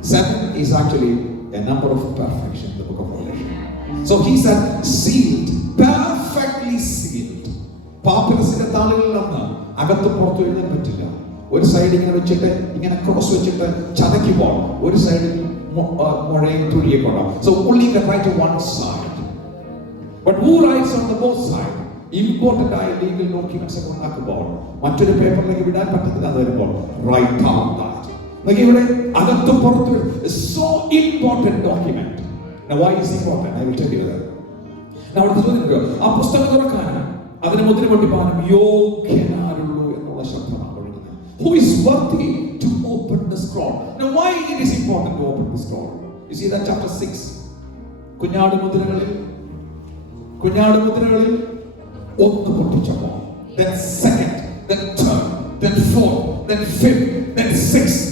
7 is actually a number of perfection in the book of Revelation. So he said, sealed, perfectly sealed. പാപ്പിറസിന്റെ താളുകളിലൊന്ന് അകത്ത് പുറത്തു എഴുതാൻ പറ്റില്ല. ഒരു side ഇങ്ങനെ വെച്ചിട്ട് ഇങ്ങനെ cross വെച്ചിട്ട് ചതയ്ക്കുമ്പോൾ ഒരു സൈഡിൽ മുഴയും തുഴിയൊക്കെ ഉണ്ടാവും. So only can write on one side. But who writes on the both side? Important ആയ ലീഗൽ ഡോക്യുമെന്റ്സ് ഒക്കെ ഉണ്ടാക്കുമ്പോൾ മറ്റൊരു പേപ്പറിലേക്ക് വിടാൻ പറ്റത്തില്ല. അത് വരുമ്പോൾ write down that. ഇവിടെ അകത്തും പുറത്തും so important document. Now why is it important? I will tell you that. Now അടുത്ത ചോദ്യം, ആ പുസ്തകം തുറക്കാൻ അതിനെ മുദ്ര പൊട്ടിപ്പാനും യോഗ്യനാരുള്ളൂ എന്നുള്ള ശബ്ദമാണ് ഒഴുകുന്നത്. Who is worthy to open the scroll? Now why it is important to open the scroll? You see that chapter 6. കുഞ്ഞാട് മുദ്രകളിൽ ഒന്ന് പൊട്ടിച്ചപ്പോൾ, then second, then third, then fourth, then fifth, then sixth,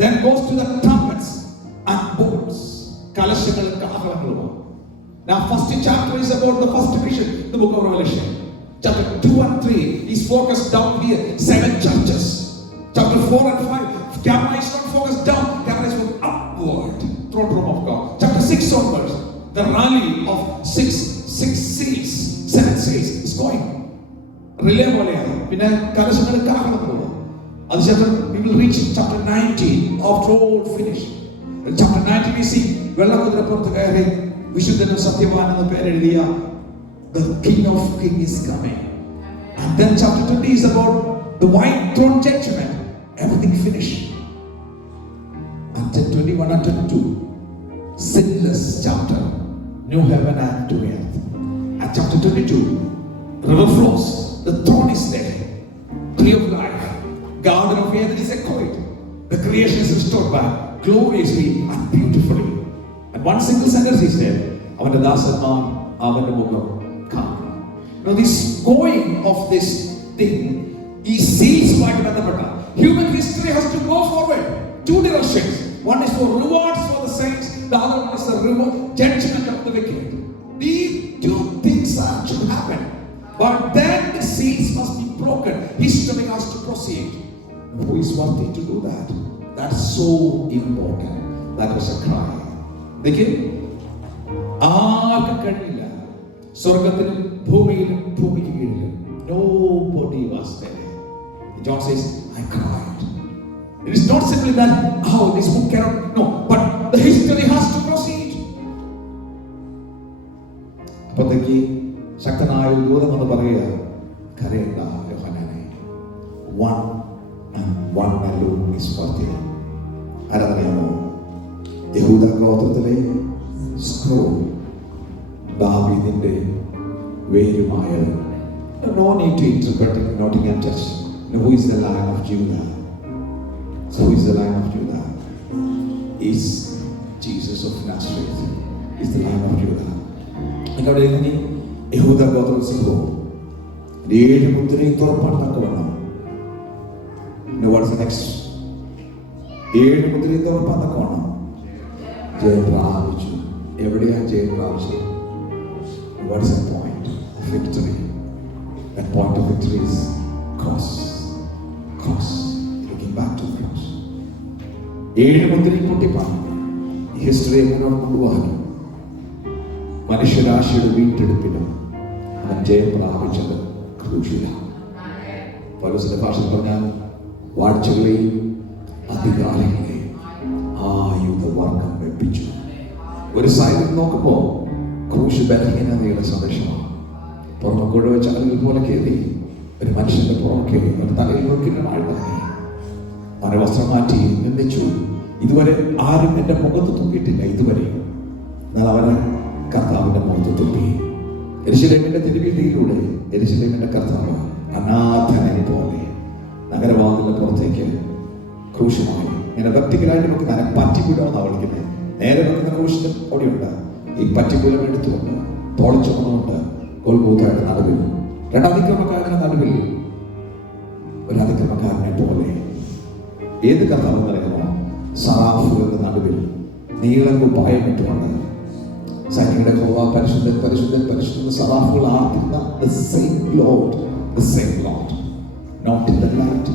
then goes to the trumpets and bowls, കലശങ്ങളും കാഹളങ്ങളും. Now first chapter is about the first vision, the book of Revelation. Chapter 2 and 3 is focused down here, 7 churches. Chapter 4 and 5, camera is not focused down, camera is focused upward, throne room of God. Chapter 6 onwards, the rally of 6 seals, 7 seals is going. Relay പോലെയാണ്. പിന്നെ കലശങ്ങളും കാഹളങ്ങളും. അത് we will reach chapter 19 after all finished. In chapter 19 we see വെള്ളക്കുതിരപ്പുറത്ത് കയറി വിശുദ്ധനും സത്യവാനും എന്ന പേരെഴുതിയ the King of Kings is coming. And then chapter 20 is about the white throne judgment. Everything finished. Until 21 and 22, sinless chapter, new heaven and new earth. And chapter 22, river flows, the throne is there, tree of life, garden of Eden is echoed, the creation is restored back gloriously and beautifully. And one single sentence is there, avante dasanman avante mukham come. Now this going of this thing is seals ആയിട്ട് ബന്ധപ്പെട്ട. Human history has to go forward. 2 directions. One is for rewards for the saints, the other one is the reward judgment of the wicked. These 2 things should happen. But then the seals must be broken. History has to proceed. Who is worthy to do that? That's so important. That was a cry. ആർക്കും കഴിയില്ല. സ്വർഗത്തിലും ഭൂമിയിലും ഭൂമിക്ക് കീഴിലും nobody was there. John says, I cried. It is not simply that this book cannot, no, but the history has to proceed. അപ്പോഴത്തേക്ക് ശക്തനായ ഒരു ദൂതൻ എന്ന് പറയുക, കരയണ്ട യോഹന്നാനെ, one alone is worthy. ആരാധനയാമോ? യഹൂദ ഗോത്രത്തിലെ സ്ക്രോൾ ദാവീദിന്റെ വേരുമായത്. No need to interpret it, Nottingham Church. Who is the Lion of Judah? So who is the Lion of Judah? Is Jesus of Nazareth. Is the Lion of Judah. അവിടെ എങ്ങനെ യഹൂദ ഗോത്രം സിംഹവും 7 മുദ്രയും തുറപ്പാൻ തക്കവണ്ണം. What is the next? 7 മുദ്രയും തുറപ്പാൻ തക്കവണ്ണം ജയം പ്രാപിച്ചു. എവിടെയാ ജയം പ്രാപിച്ചത്? What is the point of victory? That point of victory is cross. Looking back to the cross. 7 മുദ്രയും പൊട്ടിപ്പാൻ history എങ്ങനെ കൊണ്ടുപോകാനും മനുഷ്യരാശിയുടെ വീണ്ടെടുപ്പിനും അവൻ ജയം പ്രാപിച്ചത് ക്രൂശിലാണ്. പൗലോസിന്റെ ഭാഷയിൽ പറഞ്ഞാൽ വാഴ്ചകളെയും അധികാരങ്ങളെയും ആയുധവർഗം വെപ്പിച്ചു. ഒരു സൈഡിൽ നോക്കുമ്പോൾ ക്രൂശ് ബലഹീനതയുടെ സന്ദേശമാണ്. പുറമെ വെച്ച അലകൾ പോലെ കയറി ഒരു മനുഷ്യന്റെ പുറമൊക്കെ ഒരു തലയിൽ നോക്കിയിട്ടുമായി തന്നെ അവനെ വസ്ത്രം മാറ്റി നിന്ദിച്ചു. ഇതുവരെ ആരും എന്റെ മുഖത്ത് തുപ്പിയിട്ടില്ല ഇതുവരെ. എന്നാൽ അവന് കർത്താവിന്റെ മുഖത്ത് തുപ്പി. യെരൂശലേമിന്റെ തിരുവീതിയിലൂടെ യെരൂശലേമിന്റെ കർത്താവ് അനാഥനെ പോലെ നഗരവാതിലിന്റെ പുറത്തേക്ക് ക്രൂശമായി. ഇങ്ങനെ വെർട്ടിക്കലായിട്ട് നമുക്ക് തന്നെ പറ്റിക്കൂലമെന്നാണ് വിളിക്കുന്നത്. നേരെ വെക്കുന്ന ക്രൂശിനും അവിടെയുണ്ട്. ഈ പറ്റിക്കൂലം എടുത്തുകൊണ്ട് തോളിച്ചുകൊണ്ടുകൊണ്ട് ഗോൽഗോഥയുടെ നടുവിൽ രണ്ടതിക്രമക്കാരന്റെ നടുവിൽ ഒരു അതിക്രമക്കാരനെ പോലെ ഏത് കർത്താവ് പറയുമോ സറാഫുകളുടെ നടുവിൽ നീളം കുപ്പായമിട്ടുകൊണ്ട് സൈനികരുടെ ഹോവ പരിശുദ്ധൻ പരിശുദ്ധൻ പരിശുദ്ധൻ സറാഫുകൾ ആർത്തിരുന്ന the same Lord not in the light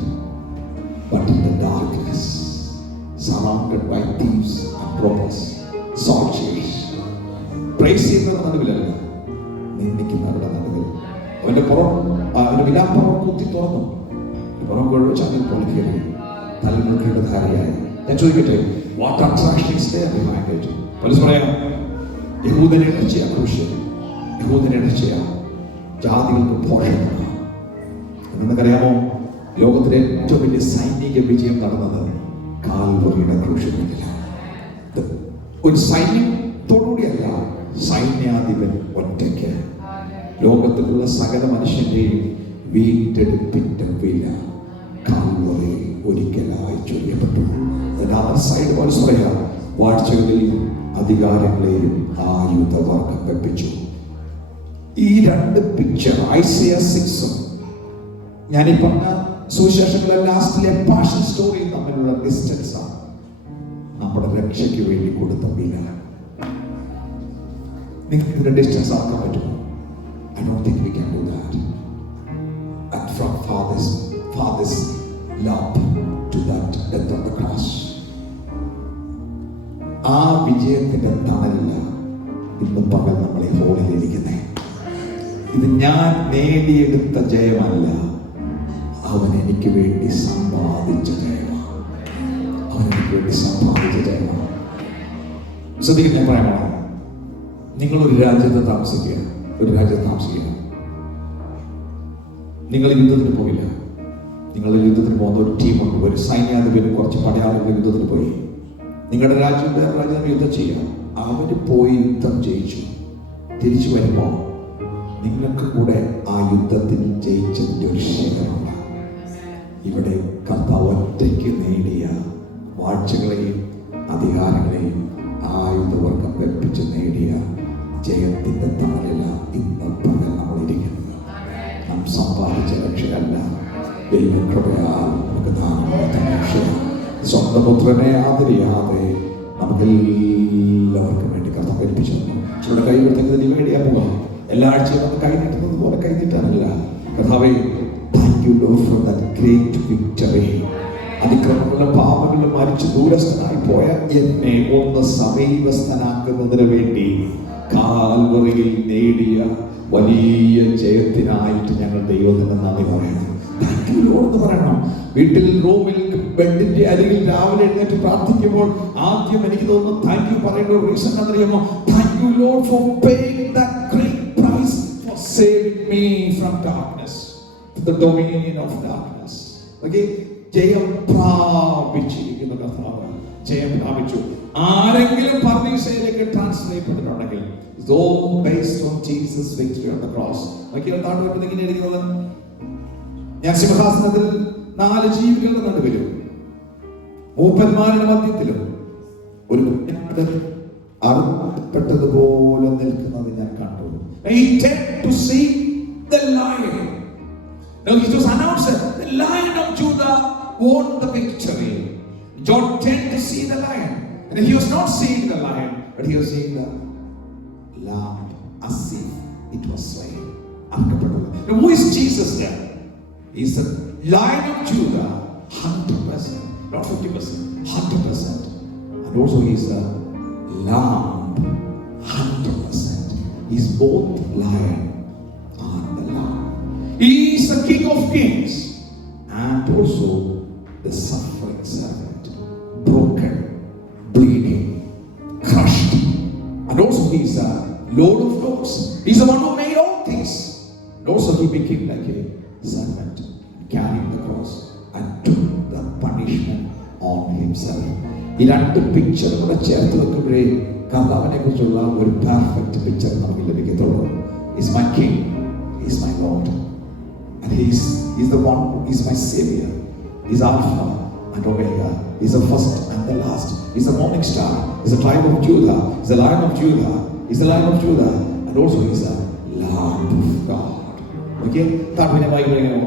but in the darkness surrounded by thieves and robbers soldiers praise ചെയ്യുന്നവരുടെ നടുവിലല്ല നിന്ദിക്കുന്നവരുടെ നടുവിൽ അവന്റെ അവന്റെ വിലാപ്പുറം കുത്തി തുറന്നു പുറം കൊഴുവ ചാനൽ പോലെ കയറി തലമുറയുടെ ധാരയായി. ഞാൻ ചോദിക്കട്ടെ, what attraction is there behind it? പൗലോസ് പറയാം യഹൂദനെ ഇടർച്ചയാ ക്രൂശ്, യഹൂദനെ ഇടർച്ചയാ ജാതികൾക്ക് പോഷകമാണ്. നിങ്ങൾക്കറിയാമോ ലോകത്തിലെ ഏറ്റവും വലിയ സൈനിക വിജയം നടന്നത് കാൽവറിയുടെ ക്രൂശിലാണ്. ഒരു സൈന്യത്തോടുകൂടിയല്ല, സൈന്യാധിപൻ ഒറ്റയ്ക്ക് ലോകത്തിലുള്ള സകല മനുഷ്യന്റെയും വീണ്ടെടുപ്പിന്റെ വില കാൽവറിയിൽ ഒരിക്കലായി ചൊരിയപ്പെട്ടു. സൈഡ് പൗലോസ് പറയാം വാഴ്ചകളെയും അധികാരങ്ങളെയും ആയുധവർഗം വെപ്പിച്ചു. ഈ രണ്ട് പിക്ചർ ഐസയ 6 ഞാനീ പറഞ്ഞ സുവിശേഷങ്ങളെ ലാസ്റ്റിലെ പാഷൻ സ്റ്റോറിയും തമ്മിലുള്ള ഡിസ്റ്റൻസ് ആണ് നമ്മുടെ രക്ഷയ്ക്ക് വേണ്ടി കൊടുത്ത വില. നിങ്ങൾക്ക് ഇതിന്റെ ഡിസ്റ്റൻസ് ആക്കാൻ പറ്റുമോ? I don't think we can do that. And from father's love to that death on the cross. ആ വിജയത്തിന്റെ തണലില്ല ഇന്ന് പകൽ നമ്മളെ ഹോളിൽ ഇരിക്കുന്നേ. ഇത് ഞാൻ നേടിയെടുത്ത ജയമല്ല, അവൻ എനിക്ക് വേണ്ടി സമ്പാദിച്ച ജയമാണ്. അവൻ എനിക്ക് വേണ്ടി സമ്പാദിച്ച ജയമാണ്. ശ്രദ്ധിക്കുന്ന ഞാൻ പറയാമോ, നിങ്ങളൊരു രാജ്യത്ത് താമസിക്കുക, നിങ്ങൾ യുദ്ധത്തിന് പോയില്ല. നിങ്ങൾ യുദ്ധത്തിന് പോകുന്ന ഒരു ടീമുണ്ട്, ഒരു സൈന്യാധിപനും കുറച്ച് പടയാളികൾ യുദ്ധത്തിന് പോയി. നിങ്ങളുടെ രാജ്യം വേറെ രാജ്യം യുദ്ധം ചെയ്യാം. അവർ പോയി യുദ്ധം ജയിച്ചു. തിരിച്ചു വരുമ്പോൾ നിങ്ങൾക്ക് കൂടെ ആ യുദ്ധത്തിൽ ജയിച്ചതിൻ്റെ ഒരു ശേഖരമുണ്ട്. ഇവിടെ കർത്താവ് ഒറ്റയ്ക്ക് നേടിയ വാഴ്ചകളെയും അധികാരങ്ങളെയും ആയുധവർഗം വെപ്പിച്ച് നേടിയ ജയത്തിന്റെ തണലില ഇന്ന് പകൽ നമ്മളിരിക്കുന്നത്. നാം സമ്പാദിച്ച രക്ഷയല്ല, ദൈവകൃപയാൽ നമുക്ക് ദാനമായിട്ട് രക്ഷയാണ്. സ്വന്തം പുത്രനെ ആദരിയാതെ നമുക്കെല്ലാവർക്കും വേണ്ടി കർത്താവ് ഏൽപ്പിച്ചു തന്നു. ചിലരുടെ കൈ കൊടുത്തെങ്കിൽ വേണ്ടിയാ പോകാം. എല്ലാ ആഴ്ചയും നമുക്ക് കൈ നീട്ടുന്നത് പോലെ കൈ നീട്ടാനല്ല. കർത്താവേ, thank you Lord for that great victory. അതിക്രമങ്ങളിലും പാപങ്ങളിലും മരിച്ച് ദൂരസ്ഥനായി പോയ എന്നെ ഒന്ന് സമീപസ്ഥനാക്കുന്നതിന് വേണ്ടി കാൽവറിയിൽ നേടിയ വലിയ ജയത്തിനായിട്ട് ഞങ്ങൾ ദൈവത്തിന് നന്ദി പറയണം. താങ്ക് യു ലോർഡ് എന്ന് പറയണം. വീട്ടിൽ റൂമിൽ ബെഡിന്റെ അരികിൽ രാവിലെ എഴുന്നേറ്റ് പ്രാർത്ഥിക്കുമ്പോൾ ആദ്യം എനിക്ക് തോന്നുന്നു താങ്ക് യു പറയേണ്ട ഒരു റീസൺ എന്നറിയാമോ? Thank you Lord for paying that great price for saving me from darkness to the dominion of darkness. Okay, ജയം പ്രാപിച്ചിരിക്കുന്ന കർത്താവ് ജയം പ്രാപിച്ചു. ആരെങ്കിലും പർദീസയിലേക്ക് ട്രാൻസ്ഫർ ചെയ്യപ്പെട്ടിട്ടുണ്ടെങ്കിൽ based on Jesus' victory on the cross. ഇങ്ങനെ ഇരിക്കുന്നത്, ഞാൻ സിംഹാസനത്തിൽ 4 ജീവികളുടെ നടുവിലും മൂപ്പന്മാരുടെ മധ്യത്തിലും ഒരു അറുപ്പെട്ടതുപോലെ നിൽക്കുന്നത് ഞാൻ കണ്ടു. He turned to see the lion. Now it was announced that the Lion of Judah won the victory. John turned to see the lion, and he was not seeing the lion, but he was seeing the lamb as if it was slain. Now who is Jesus there? He is the Lion of Judah, 100%, not 50%, 100%, and also he is the lamb, 100%. He's both lion and the lamb. He is the King of Kings and also the suffering servant, broken, bleeding, crushed, and also he is a Lord of Lords. He's the one who made all things. And also he became like a servant, carrying the cross and took the punishment on himself. ഈ രണ്ട് picture കൂടെ ചേർത്ത് വെക്കുമ്പോഴേ കർത്താവിനെ കുറിച്ചുള്ള ഒരു perfect picture നമുക്ക് ലഭിക്കത്തുള്ളൂ. Is my king, is my Lord, and he's the one who is my savior. He's Alpha and Omega. He's the first and the last. He's the morning star. He's the tribe of Judah. He's the lion of Judah. He's the lion of Judah, and also he's the Lamb of God. Okay, താഴ്മയായി പറയുന്നു.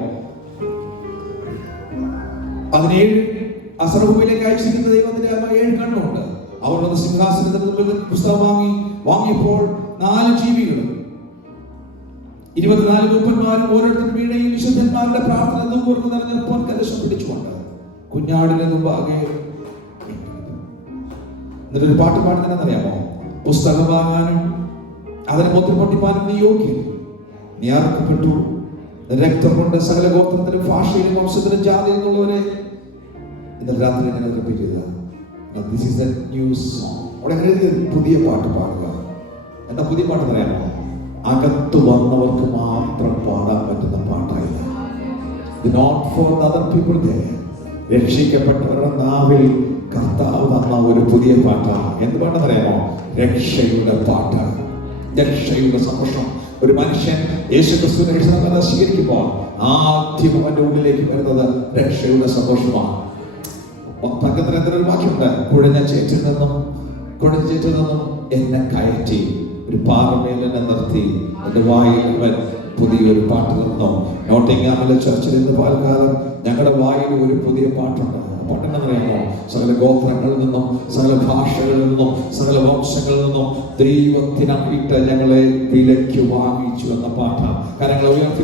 17 അസറഹൂമിലേക്ക് അയച്ചിരിക്കുന്ന ദൈവത്തിന്റെ 7 കണ്ണുണ്ട്. അവർ വന്ന് സിംഹാസനത്തിന് മുമ്പിൽ പുസ്തകം വാങ്ങിയപ്പോൾ 4 ജീവികളും 24 മൂപ്പന്മാരും ഓരോരുത്തരും വീണയും വിശുദ്ധന്മാരുടെ പ്രാർത്ഥന ദൂർന്ന് നിറഞ്ഞ പൊൻകലശം പിടിച്ചുകൊണ്ട് കുഞ്ഞാടിന്റെ മുമ്പാകെ എന്നിട്ടൊരു പാട്ട് പാടുന്നതെന്നറിയാമോ? പുസ്തകം വാങ്ങാനും അതിനെ മുദ്ര പൊട്ടിപ്പാനും നീ യോഗ്യൻ, നീ അർഹപ്പെട്ടു, രക്തം കൊണ്ട് സകല ഗോത്രത്തിലും ഭാഷയിലും വംശത്തിലും ജാതിയിൽ നിന്നുള്ളവരെ. ഇന്നലെ രാത്രി ഞങ്ങൾ റിപ്പീറ്റ് ചെയ്ത this is the new song. അവിടെ പുതിയ പാട്ട് പാടുക. എന്താ പുതിയ പാട്ട് പറയാമോ? അകത്ത് വന്നവർക്ക് മാത്രം പാടാൻ പറ്റുന്ന പാട്ടായില്ല. Not for other people there. രക്ഷിക്കപ്പെട്ടവരുടെ നാവിൽ കർത്താവ് തന്ന ഒരു പുതിയ പാട്ടാണ്. എന്ത് പാട്ടെന്ന് അറിയാമോ? രക്ഷയുടെ പാട്ട്, രക്ഷയുടെ സന്തോഷം. ഒരു മനുഷ്യൻ യേശുക്രിസ്തുവിനെ രക്ഷകനായി സ്വീകരിക്കുമ്പോൾ ആദ്യം അവന്റെ ഉള്ളിലേക്ക് വരുന്നത് രക്ഷയുടെ സന്തോഷമാണ്. ഒരു വാക്യമുണ്ട്, കുഴഞ്ഞ ചേറ്റിൽ നിന്നും എന്നെ കയറ്റി ഒരു പാറമേൽ എന്നെ നിർത്തി എന്റെ വായിൽ അവൻ പുതിയൊരു പാട്ട് തന്നു. നോട്ടിങ്ങാമിലെ ചർച്ചിൽ നിന്ന് പാൽക്കാലം ഞങ്ങളുടെ വായിൽ ഒരു പുതിയ പാട്ടുണ്ട്. പാട്ടെന്നറിയാമോ? സകല ഗോത്രങ്ങളിൽ നിന്നും സകല ഭാഷകളിൽ നിന്നും സകല വംശങ്ങളിൽ നിന്നും ദൈവത്തിനായിട്ട് ഞങ്ങളെ വിലയ്ക്ക് വാങ്ങിച്ചു എന്ന പാട്ടാണ്. കാര്യങ്ങൾ ഉയർത്തി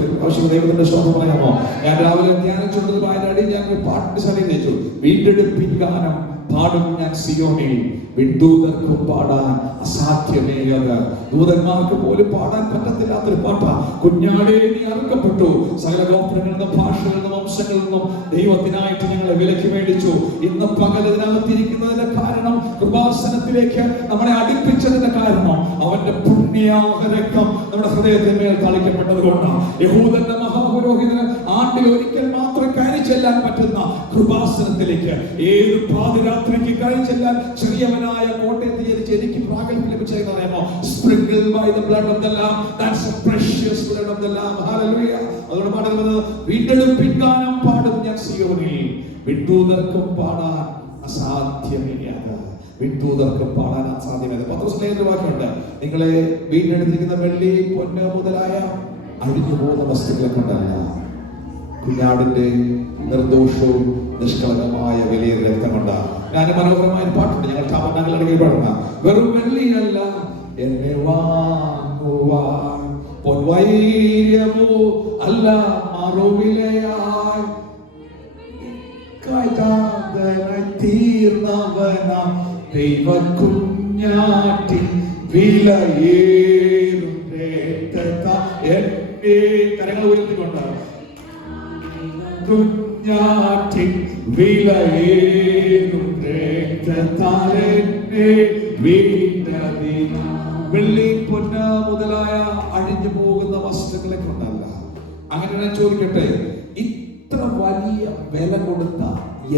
ദൈവത്തിന്റെ ശോഭ പറയാമോ? ഞാൻ രാവിലെ ധ്യാനിച്ചുകൊണ്ട് വായനാടി ഞാൻ പാട്ടിന്റെ ശരീരം വെച്ചു. വീണ്ടെടുപ്പിൻ ഗാനം പാടും ഞാൻ സിയോനിൽ, വിണ്ടൂതർക്കും പാടാൻ അസാധ്യമേ അത്. ദൂതന്മാർക്ക് പോലും പാടാൻ പറ്റത്തില്ലാത്തൊരു പാട്ടാ. കുഞ്ഞാടേ നീ അറുക്കപ്പെട്ടു, സകല ഗോത്രങ്ങളിൽ നിന്നും ഭാഷകളിൽ നിന്നും വംശങ്ങളിൽ നിന്നും ദൈവത്തിനായിട്ട് ഞങ്ങളെ വിലയ്ക്ക് മേടിച്ചു. ഇന്ന് പകൽ ഇതിനകത്തിരിക്കുന്നതിന്റെ കാരണം, കൃപാസനത്തിലേക്ക് നമ്മളെ അടുപ്പിച്ചതിന്റെ കാരണം അവന്റെ പുണ്യാഹ രക്തം നമ്മുടെ ഹൃദയത്തിന്മേൽ തളിക്കപ്പെട്ടത് കൊണ്ടാണ്. യഹൂദന്റെ മഹാപുരോഹിതന് ആണ്ടിൽ ഒരിക്കൽ മാത്രം കയറി ചെല്ലാൻ പറ്റുന്ന കൃപാസനത്തിലേക്ക് ഏത് പാതിരാത്രിക്ക് കയറി ചെല്ലാൻ ചെറിയവനായ കോട്ടയത്ത് ജനിച്ച് എനിക്ക് പ്രാഗൽഭ്യം ലഭിച്ചതെന്ന് പറയാമോ? Sprinkled by the blood of the Lamb. That's the precious blood of the Lamb. Hallelujah. അതുകൊണ്ട് പാടുന്നത് വീണ്ടെടുപ്പിൻ ഗാനം പാടും ഞാൻ സിയോനിൽ, വിണ്ടൂതർക്കും പാടാൻ അസാധ്യമേ അത്. വിണ്ടൂതർക്കും പാടാൻ അസാധ്യമേ. പത്രോസിന്റെ വാക്യമുണ്ട്, നിങ്ങളെ വീണ്ടെടുത്തിരിക്കുന്ന വെള്ളി, പൊന്ന് മുതലായ അഴിഞ്ഞു പോകുന്ന വസ്തുക്കളെ കൊണ്ടല്ല, കുഞ്ഞാടിന്റെ നിർദോഷവും നിഷ്കളങ്കമായ വലിയ രക്തം കൊണ്ടാണ്. ഞാൻ മനോഹരമായ പാട്ടുണ്ട്, ഞങ്ങൾ താമരങ്ങളിൽ പാടുന്ന, വെറും വെള്ളിയല്ല എന്നെ വാങ്ങുവാൻ പൊൻവൈര്യമോ അല്ല മറുവിലയായി തീർന്നവനാ ദൈവ കുഞ്ഞാട്ടിൻ വിലയേറും എന്നെ കരങ്ങൾ ഉയർത്തിക്കൊണ്ട് കുഞ്ഞാട്ടിൻ വിലയേറും രക്തത്താലെന്നെ വീണ്ടതിനാ. വെള്ളി, പൊന്ന് മുതലായ അഴിഞ്ഞു പോകുന്ന വസ്തുക്കളെ കൊണ്ടല്ല. അങ്ങനെ ഞാൻ ചോദിക്കട്ടെ, ഇത്ര വലിയ വില കൊടുത്ത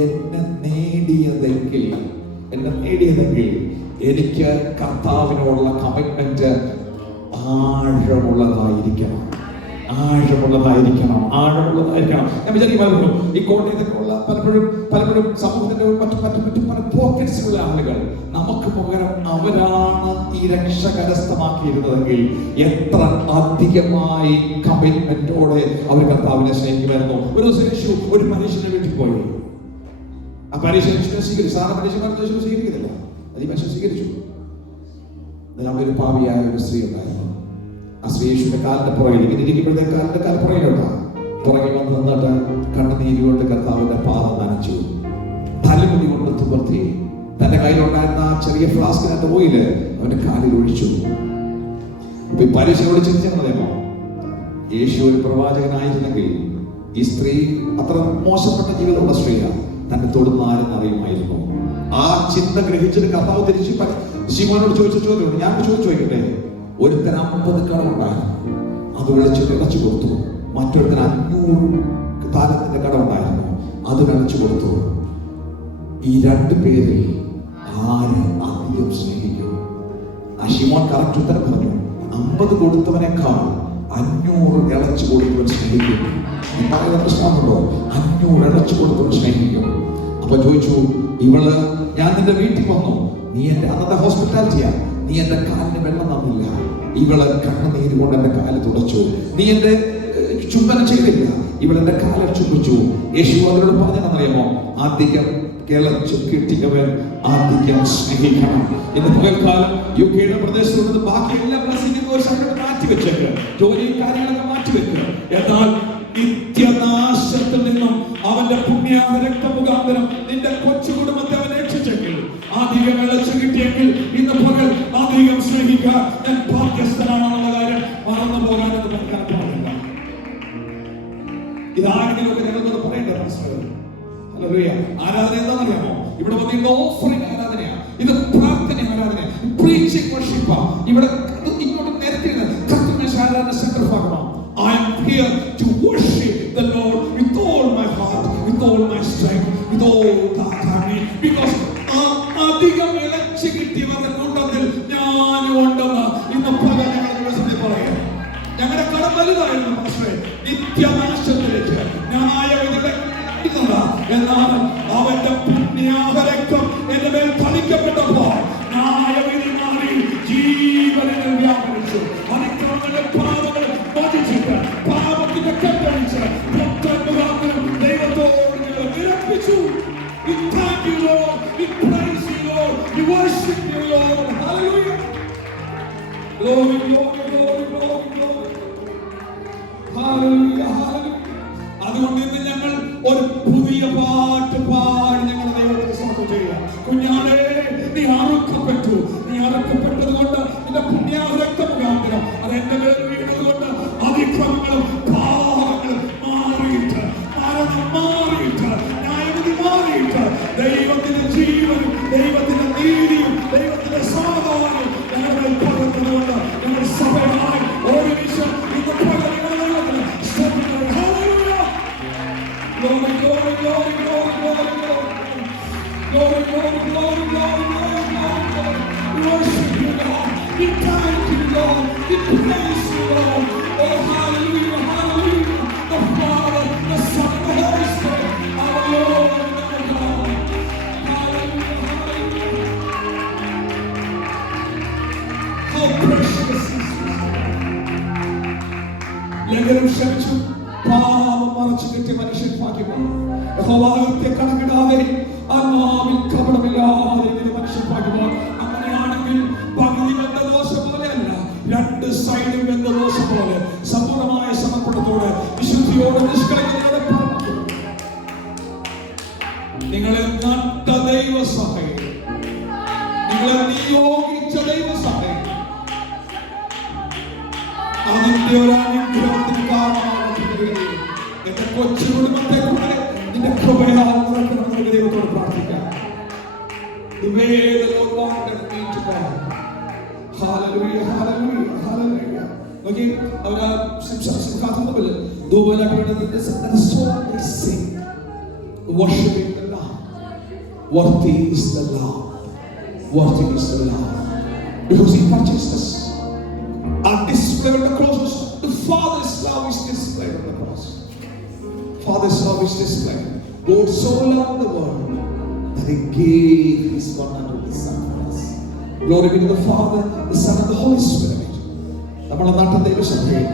എന്നെ നേടിയതെങ്കിൽ എനിക്ക് കർത്താവിനോടുള്ള കമ്മിറ്റ്മെന്റ് ആഴമുള്ളതായിരിക്കണം. ഞാൻ വിചാരിക്കുന്നു, ഈ കോട്ടയത്തൊക്കെ ഉള്ള പലപ്പോഴും സമൂഹത്തിന്റെ മറ്റു പല പോക്കറ്റ്സിലുള്ള ആളുകൾ നമുക്ക് പകരം അവരാണ് ഈ രക്ഷ കരസ്ഥമാക്കിയിരുന്നതെങ്കിൽ എത്ര അധികമായി കമ്മിറ്റ്മെന്റോടെ അവർ കർത്താവിനെ സ്നേഹിക്കുമായിരുന്നു. ഒരു ദിവസം യേശു ഒരു മനുഷ്യനെ വീട്ടിൽ പോയി. ആ മനുഷ്യനെ സ്വീകരിച്ചു. സാധാരണ മനുഷ്യന്മാർ സ്വീകരിക്കുന്നില്ല, അത് ഈ മനുഷ്യൻ സ്വീകരിച്ചു. ഒരു പാപിയായ ഒരു സ്ത്രീ ഉണ്ടായിരുന്നു. ആ സ്ത്രീ യേശുവിന്റെ കാലിന്റെ പുറകിൽ ഇങ്ങനെ ഇരിക്കുമ്പോഴത്തേക്ക് കാലിന്റെ പുറകിലോട്ടാ പുറകിൽ വന്ന് നിന്നിട്ട് കണ്ണുനീര് കൊണ്ട് കർത്താവിന്റെ പാദം നനച്ചു, തലമുടി കൊണ്ട് തുവർത്തി തന്റെ കയ്യിലുണ്ടായിരുന്ന ആ ചെറിയ ഫ്ലാസ്കിനകത്ത് ഓയില് അവന്റെ കാലിൽ ഒഴിച്ചു. അപ്പൊ ഈ പരീക്ഷയോട് ചിന്തിച്ചോ, യേശു ഒരു പ്രവാചകനായിരുന്നെങ്കിൽ ഈ സ്ത്രീ അത്ര മോശപ്പെട്ട ജീവിതമുള്ള സ്ത്രീയാണ്, തന്നെ തൊടുന്ന ആരെന്ന് അറിയുമായിരുന്നു. ആ ചിന്ത ഗ്രഹിച്ചിട്ട് കർത്താവ് തിരിച്ച് ശിമോനോട് ചോദിച്ച ചോദ്യമുണ്ട്. ഞാൻ ചോദിക്കട്ടെ, ഒരുത്തന് 50 കടമുണ്ടായിരുന്നു, അത് വിളിച്ചിട്ട് ഇടച്ചു കൊടുത്തു. മറ്റൊരുത്തന് 500 താലത്തിന്റെ കടമുണ്ടായിരുന്നു, അത് വിളിച്ചു കൊടുത്തു. ഈ 2 പേരിൽ ആര് അധികം സ്നേഹിക്കും? ആ ശിമോൻ കറക്റ്റ് ഉത്തരം പറഞ്ഞു. 50 കൊടുത്തവനേക്കാൾ 500 ഇളച്ചു കൊടുത്തവൻ സ്നേഹിക്കും. പറയുന്ന പ്രശ്നമുണ്ടോ? 500 ഇളച്ചു കൊടുത്തവൻ സ്നേഹിക്കും. അപ്പൊ ചോദിച്ചു, ഇവള് ഞാൻ നിന്റെ വീട്ടിൽ വന്നു, നീ എന്റെ അന്നത്തെ ഹോസ്പിറ്റാലിറ്റിയാ, നീ എന്റെ കാലിന് വെള്ളം തന്നില്ല, ഇവള് കണ്ണുനീര് കൊണ്ട് എന്റെ കാല് തുടച്ചു, നീ എന്റെ ചുംബനം ചെയ്തില്ല, ഇവളെന്റെ കാല് ചുംബിച്ചു. യേശു അവരോട് പറഞ്ഞതെന്നറിയാമോ? അധികം കിളച്ചു കിട്ടിയവൻ അധികം സ്നേഹിക്കണം. ഇന്ന് പകൽക്കാലം യുകെയുടെ പ്രദേശത്തുള്ളത് ബാക്കി എല്ലാ ബ്ലെസ്സിംഗും മാറ്റിവെച്ചേക്ക്, ജോലിയും കാര്യങ്ങളൊക്കെ മാറ്റിവെക്കുക. എന്നാൽ നിത്യനാശത്തിൽ നിന്നും അവന്റെ പുണ്യാഹ രക്തമുഖാന്തരം നിന്റെ കൊച്ചു കുടുംബത്തെ അവൻ രക്ഷിച്ചെങ്കിൽ, അധികം ഇളച്ചു കിട്ടിയെങ്കിൽ ഇന്ന് പകൽ അധികം സ്നേഹിക്കാൻ ഞാൻ ബാധ്യസ്ഥനാണെന്നുള്ള കാര്യം മറന്നു പോകാനെന്ന് പറയാൻ പാടില്ല. ഇതാരെങ്കിലുമൊക്കെ ഞങ്ങൾക്കൊന്ന് പറയേണ്ടത് മനസ്സിലാവും. ആരാധന എന്താണെന്നറിയാമോ? ഇവിടെ വന്നിട്ട് ഓഫറിംഗ് ആരാധനയാണ്, ഇത് പ്രാർത്ഥന ആരാധനയാണ്, പ്രീച്ചിങ് വർഷിപ്പാ. ഇവിടെ ഇങ്ങോട്ട് നിരത്തിയത് കർത്തൃമേശ ആരാധന സെന്റർ ഭാഗമാണ്. I am here to worship the Lord with all my heart, with all my strength, with all that I need. Because അധികം ഇളച്ചു കിട്ടിയവരുടെ കൂട്ടത്തിൽ ഞാനും ഉണ്ടെന്ന് ഇന്ന് പകൽ ഞങ്ങളുടെ ദിവസത്തിൽ പറയാം. ഞങ്ങളുടെ കടം വലുതായിരുന്നു പക്ഷേ നിത്യനാശത്തിലേക്ക് ന്യായവിധികളെ എന്നാൽ അവന്റെ പുണ്യാഹരക്തം എന്റെ മേൽ തളിക്കപ്പെട്ടപ്പോൾ ന്യായവിധി മാറി ജീവനിൽ വ്യാപരിച്ചു. അതിക്രമങ്ങളുടെ പാപങ്ങൾ മോചിച്ചിട്ട് പാപത്തിന്റെ കെട്ടടിച്ച് ദൈവത്തോട് നിരപ്പിച്ചു. We thank you, Lord. We praise you, Lord. We worship you, Lord. Hallelujah. Glory, glory, glory, glory, glory. Hallelujah, hallelujah. അതുകൊണ്ട് ഇന്ന് ഞങ്ങൾ ഒരു പുതിയ പാട്ട് പാടി ഞങ്ങളുടെ ദൈവത്തിന് സമർപ്പണം ചെയ്യാം. കുഞ്ഞാളെ, നീ അറുക്കപ്പെട്ടു. നീ അറുക്കപ്പെട്ടത് കൊണ്ട് നിന്റെ പുണ്യാഹ രക്തമുഖാന്തരം അത് എന്റെ മേൽ വീണത് കൊണ്ട് അതിക്രമങ്ങളും പാപങ്ങളും മാറിയിട്ട്, മരണം മാറിയിട്ട്, ന്യായവിധി മാറിയിട്ട്, ദൈവത്തിന്റെ ജീവനും ദൈവത്തിന്റെ നീതിയും ദൈവത്തിന്റെ സമാധാനവും ഞങ്ങളുടെ പകർന്നതുകൊണ്ട് ഞങ്ങൾ സഭയായി ഒരുമിച്ച് ഇന്ന് പകരം Glory, glory, glory, glory, glory, glory. Glory, glory, glory, glory, glory, glory. We worship you, Lord. We thank you, Lord. We praise you, Lord. Oh, hallelujah, hallelujah. The Father, the Son, and the Holy Spirit, our Lord and our God. Hallelujah, hallelujah. How precious is this. ലംഘനം ക്ഷമിച്ചു, പാപം മറച്ചു കിട്ടിയ മനുഷ്യൻ ഭാഗ്യമാണ്. യഹോവയെ കണക്കിടാതെ ആത്മാവിൽ കപടമില്ലാതെ മനുഷ്യൻ ഭാഗ്യമാണ്. അങ്ങനെയാണെങ്കിൽ പകുതി വെന്ത ദോശ പോലെയല്ല, 2 സൈഡിൽ വെന്ത ദോശ പോലെ സമ്പൂർണമായ സമർപ്പണത്തോടെ വിശുദ്ധിയോടെ നിഷ്കളങ്കതയോടെ നിങ്ങളെ നട്ട ദൈവസഭയെ, നിങ്ങളെ നിയോഗിച്ച ദൈവസഭയെ അതിന്റെ ഒരു അനുഗ്രഹത്തിന് കാരണമാണ്. എന്റെ കൊച്ചു കുടുംബത്തെ കൂടെ നിന്റെ കൃപയാൽ നിറയ്ക്കണമെന്ന് ദൈവത്തോട് പ്രാർത്ഥിക്കാം. The way the Lord wanted me to go. Hallelujah, hallelujah, hallelujah. Okay, അവരാ സംസാരിക്കുന്നതിൽ ദുബൈയിലായിട്ട് sing, worshiping the Lord. Worthy is the Lord. Worthy is the Lord. Because He purchased us. Our display on the cross, the Father's love is displayed on the cross. Father's love is displayed. God so loved the world that He gave His one and only Son for us. Glory be to the Father, the Son, and the Holy Spirit. നമ്മളെ നാട്ടിൽ ദൈവസഭയിൽ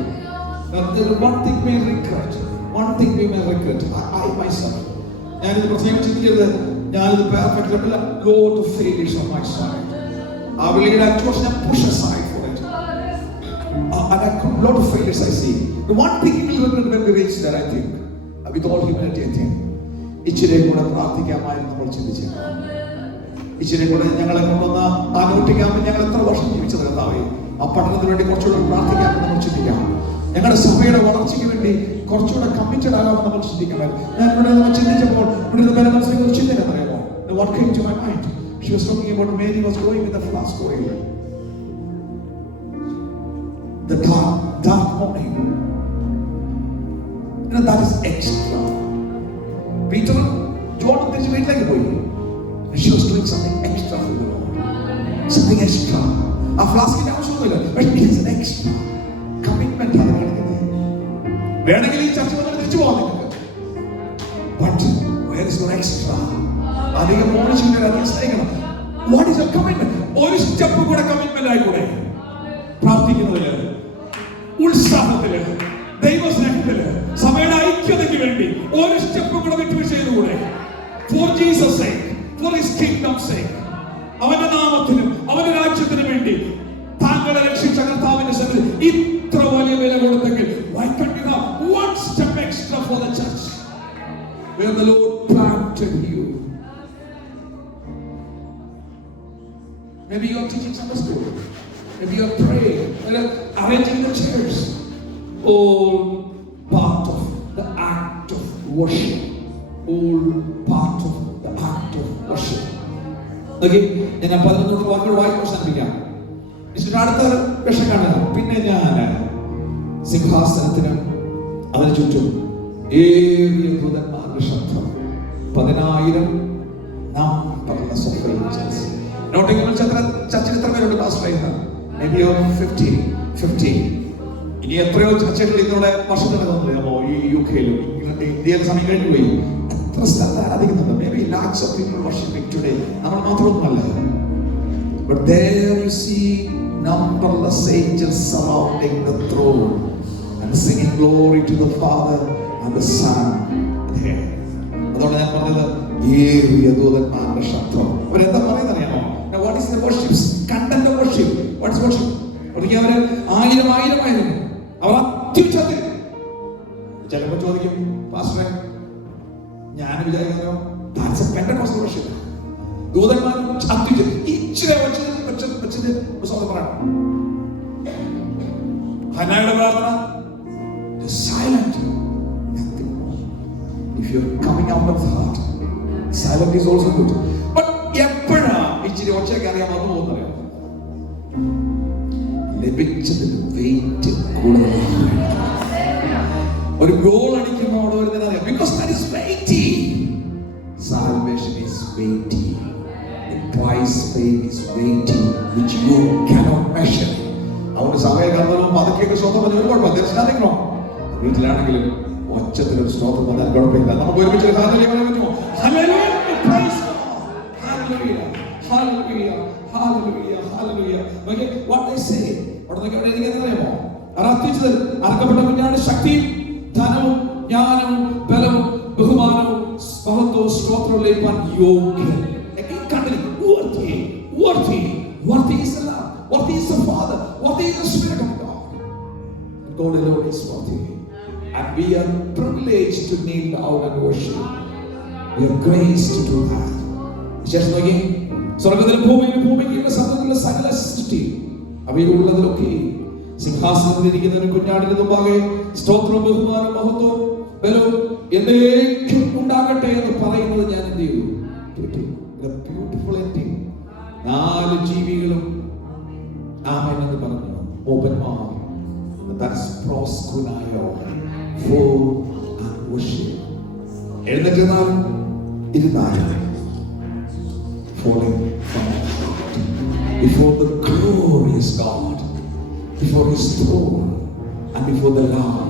one thing we may regret. I myself. ഞാനിത് പ്രത്യേകം ചിന്തിക്കരുത്, ഞാനിത് perfect അല്ല. Lot of failures on my side. I will lead at church and push aside for it. And a lot of failures I see. The one thing we will regret when we reach there, I think, with all humility, I think, ഇച്ചിരി കൂടെ പ്രാർത്ഥിക്കാമായിരുന്നു നമ്മൾ ചിന്തിച്ചേക്കാം. ഇച്ചിരി കൂടെ ഞങ്ങളെ കൊണ്ടുവന്ന ആ naughty ക്യാമ്പിൽ ഞങ്ങൾ എത്ര വർഷം ജീവിച്ചത് കർത്താവേ. ആ പഠനത്തിന് വേണ്ടി കുറച്ചുകൂടെ പ്രാർത്ഥിക്കാമെന്ന് നമ്മൾ ചിന്തിക്കാം. ഞങ്ങളുടെ സഭയുടെ വളർച്ചയ്ക്ക് വേണ്ടി കുറച്ചുകൂടെ കമ്മിറ്റഡ് ആകാമെന്ന് നമ്മൾ ചിന്തിക്കണം. ഞാൻ ഇവിടെ നമ്മൾ ചിന്തിച്ചപ്പോൾ ഇവിടെ മനസ്സിൽ ചിന്തന പറയാമോ? What came to my mind? She was talking about Mary was going with a flask oil. The dark morning. You know, that is extra. Peter, John തിരിച്ച് വീട്ടിലേക്ക് പോയി. She was doing something extra for the Lord. Something extra. ആ ഫ്ലാസ്കിന്റെ ആവശ്യമൊന്നുമില്ല. But it is an extra commitment ആണ് കാണിക്കുന്നത്. വേണമെങ്കിൽ ഈ ചർച്ച വന്നിട്ട് തിരിച്ചു പോകാം നിങ്ങൾക്ക്. But where is your extra? അധികം മോണിച്ചിട്ട് അധികം സ്നേഹിക്കണം. What is your commitment? ഒരു സ്റ്റെപ്പ് കൂടെ കമ്മിറ്റ്മെന്റ് ആയിക്കൂടെ? പ്രാർത്ഥിക്കുന്നതില്, ഉത്സാഹത്തില്, ദൈവസ്നേഹത്തില്, സഭയുടെ ഐക്യതയ്ക്ക് വേണ്ടി ഒരു സ്റ്റെപ്പ് കൂടെ വിട്ടുവീഴ്ച ചെയ്തുകൂടെ? For Jesus' sake, for His kingdom's sake, അവന്റെ നാമത്തിനും അവന്റെ രാജ്യത്തിനും വേണ്ടി താങ്കളെ രക്ഷിച്ച കർത്താവിന്റെ സന്നിധിയിൽ ഇത്ര വലിയ വില കൊടുത്തെങ്കിൽ why can't you have one step extra for the church where the Lord planted you? Maybe you are teaching Sunday school, maybe you are praying, arranging the chairs, all part of the act of worship. All part of the act of worship. Okay, ഞാൻ 11 വാക്കുകൾ വായിക്കാൻ അവസാനിപ്പിക്കാം. അടുത്ത വിഷയം കാണുക. പിന്നെ ഞാൻ സിംഹാസനത്തിനും അതിന് ചുറ്റും ഏറിയ ദൂതന്മാരുടെ ശബ്ദം 10,000 നാം പറഞ്ഞ നോട്ടിങ്ങൽ ചർച്ചിൽ എത്ര പേരുണ്ട് പാസ്റ്റർ? Maybe 50. ഇനി എത്രയോ ചർച്ചകൾ ഇന്നോടെ വർഷത്തിന് തോന്നുന്നു ഈ UK-ലും ഇന്ത്യയിൽ സമയം കഴിഞ്ഞു പോയി. എത്ര സ്ഥലത്ത് ആരാധിക്കുന്നുണ്ട്? Maybe lakhs of people worshiping today. നമ്മൾ മാത്രമൊന്നുമല്ല. But there you see numberless angels surrounding the throne and singing glory to the Father and the Son. അതുകൊണ്ട് ഞാൻ പറഞ്ഞത് ഏറിയ ദൂതന്മാരുടെ ശബ്ദം. അവരെന്താ പറയുന്നത് അറിയാമോ? What is the worship? Content of worship. What is worship? അവർക്ക് അവര് ആയിരമായിരുന്നു. അവർ അത്യുച്ചത്തിൽ. ചിലപ്പോൾ ചോദിക്കും, പാസ്റ്ററെ ഞാൻ വിചാരിക്കുന്നു that's a Pentecostal worship. ദൂതന്മാർ അത്യുച്ചത്തിൽ ഇച്ചിരി വെച്ചത് സ്വന്തം പറയണം. ഹന്നായുടെ പ്രാർത്ഥന silent, nothing more. If you're coming out of the heart, silent is also good. But എപ്പോഴാ ഇച്ചിരി ഒച്ചയൊക്കെ അറിയാൻ വന്നു പോകുന്നറിയാം? ലഭിച്ചതിന് വെയിറ്റ് കൂടുതലാണ്. ഒരു ഗോൾ അടിക്കുമ്പോൾ അറിയാം, because that is weighty. Salvation is weighty. The price paid is weighty, which you cannot measure. അവരുടെ സമയ കർമ്മവും അതൊക്കെയൊക്കെ സ്വന്തം ഒരു കുഴപ്പമില്ല. There is nothing wrong. വീട്ടിലാണെങ്കിലും ഒച്ചത്തിലൊരു സ്തോത്രം വന്നാൽ കുഴപ്പമില്ല. നമുക്ക് ഒരുമിച്ച് ഹല്ലേലൂയ പറയാൻ പറ്റുമോ? Hallelujah, praise God, hallelujah, hallelujah, hallelujah, hallelujah. Okay, what they say, ഉടനെ അറിയാമോ? അർത്ഥിച്ചത് അർക്കപ്പെട്ട കുഞ്ഞാട് ശക്തിയും ധനവും ജ്ഞാനവും ബലവും ബഹുമാനവും മഹത്വവും സ്തോത്രവും ലഭിക്കാൻ യോഗ്യൻ. Worthy is the Lamb, worthy is the Father, worthy is the Spirit of God. God alone is worthy, and we are privileged to kneel down and worship. We are graced to do that. Just നോക്കി, സ്വർഗ്ഗത്തിലും ഭൂമിയിലും സകല സൃഷ്ടി അവയിലുള്ളതിലൊക്കെ സിംഹാസനത്തിൽ ഇരിക്കുന്നതിന് കുഞ്ഞാടിന് മുമ്പാകെ സ്തോത്രവും ബഹുമാനവും മഹത്വവും ബലവും എന്നേക്കും ഉണ്ടാകട്ടെ എന്ന് പറയുന്നത് ഞാൻ എന്ത് ചെയ്തു? Beautiful ending. 4 ജീവികളും ആമേൻ എന്ന് പറഞ്ഞു. Open mouth. That's proskuneo for worship. എഴുന്നേറ്റാലും ഇരുന്നാലും falling from heart before the glorious God, before His throne and before the Lamb,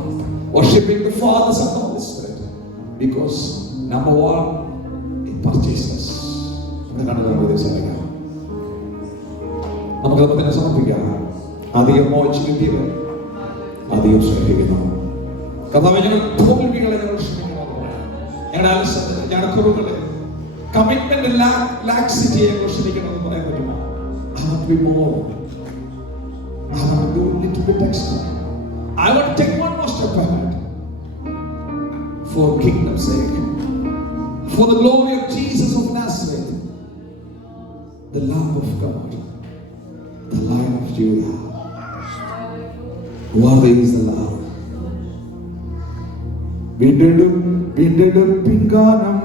worshiping the Father, Son, and Holy Spirit, because number one, He purchased us. നമുക്ക് തന്നെ സമർപ്പിക്കാം. അധികം മോഹിച്ച് കിട്ടിയത് അധികം ശ്രദ്ധിക്കുന്നു. കർത്താവേ, ഞങ്ങളുടെ തോൽവികളെ ഞങ്ങൾ ക്ഷമിക്കണമെന്ന് പറയാം. ഞങ്ങളുടെ ആലസ്യത, ഞങ്ങളുടെ കുറവുകളെ, കമ്മിറ്റ്മെന്റ് ലാക്സിറ്റിയെ ഞങ്ങൾ ക്ഷമിക്കണമെന്ന് പറയാൻ പറ്റുമോ? I want to be more. I want to do a little bit extra. I want to take one more step ahead for kingdom's sake, for the glory of Jesus of Nazareth. of God, the Lion of Judah. Worthy is the Lamb. വീണ്ടെടുപ്പിൻ ഗാനം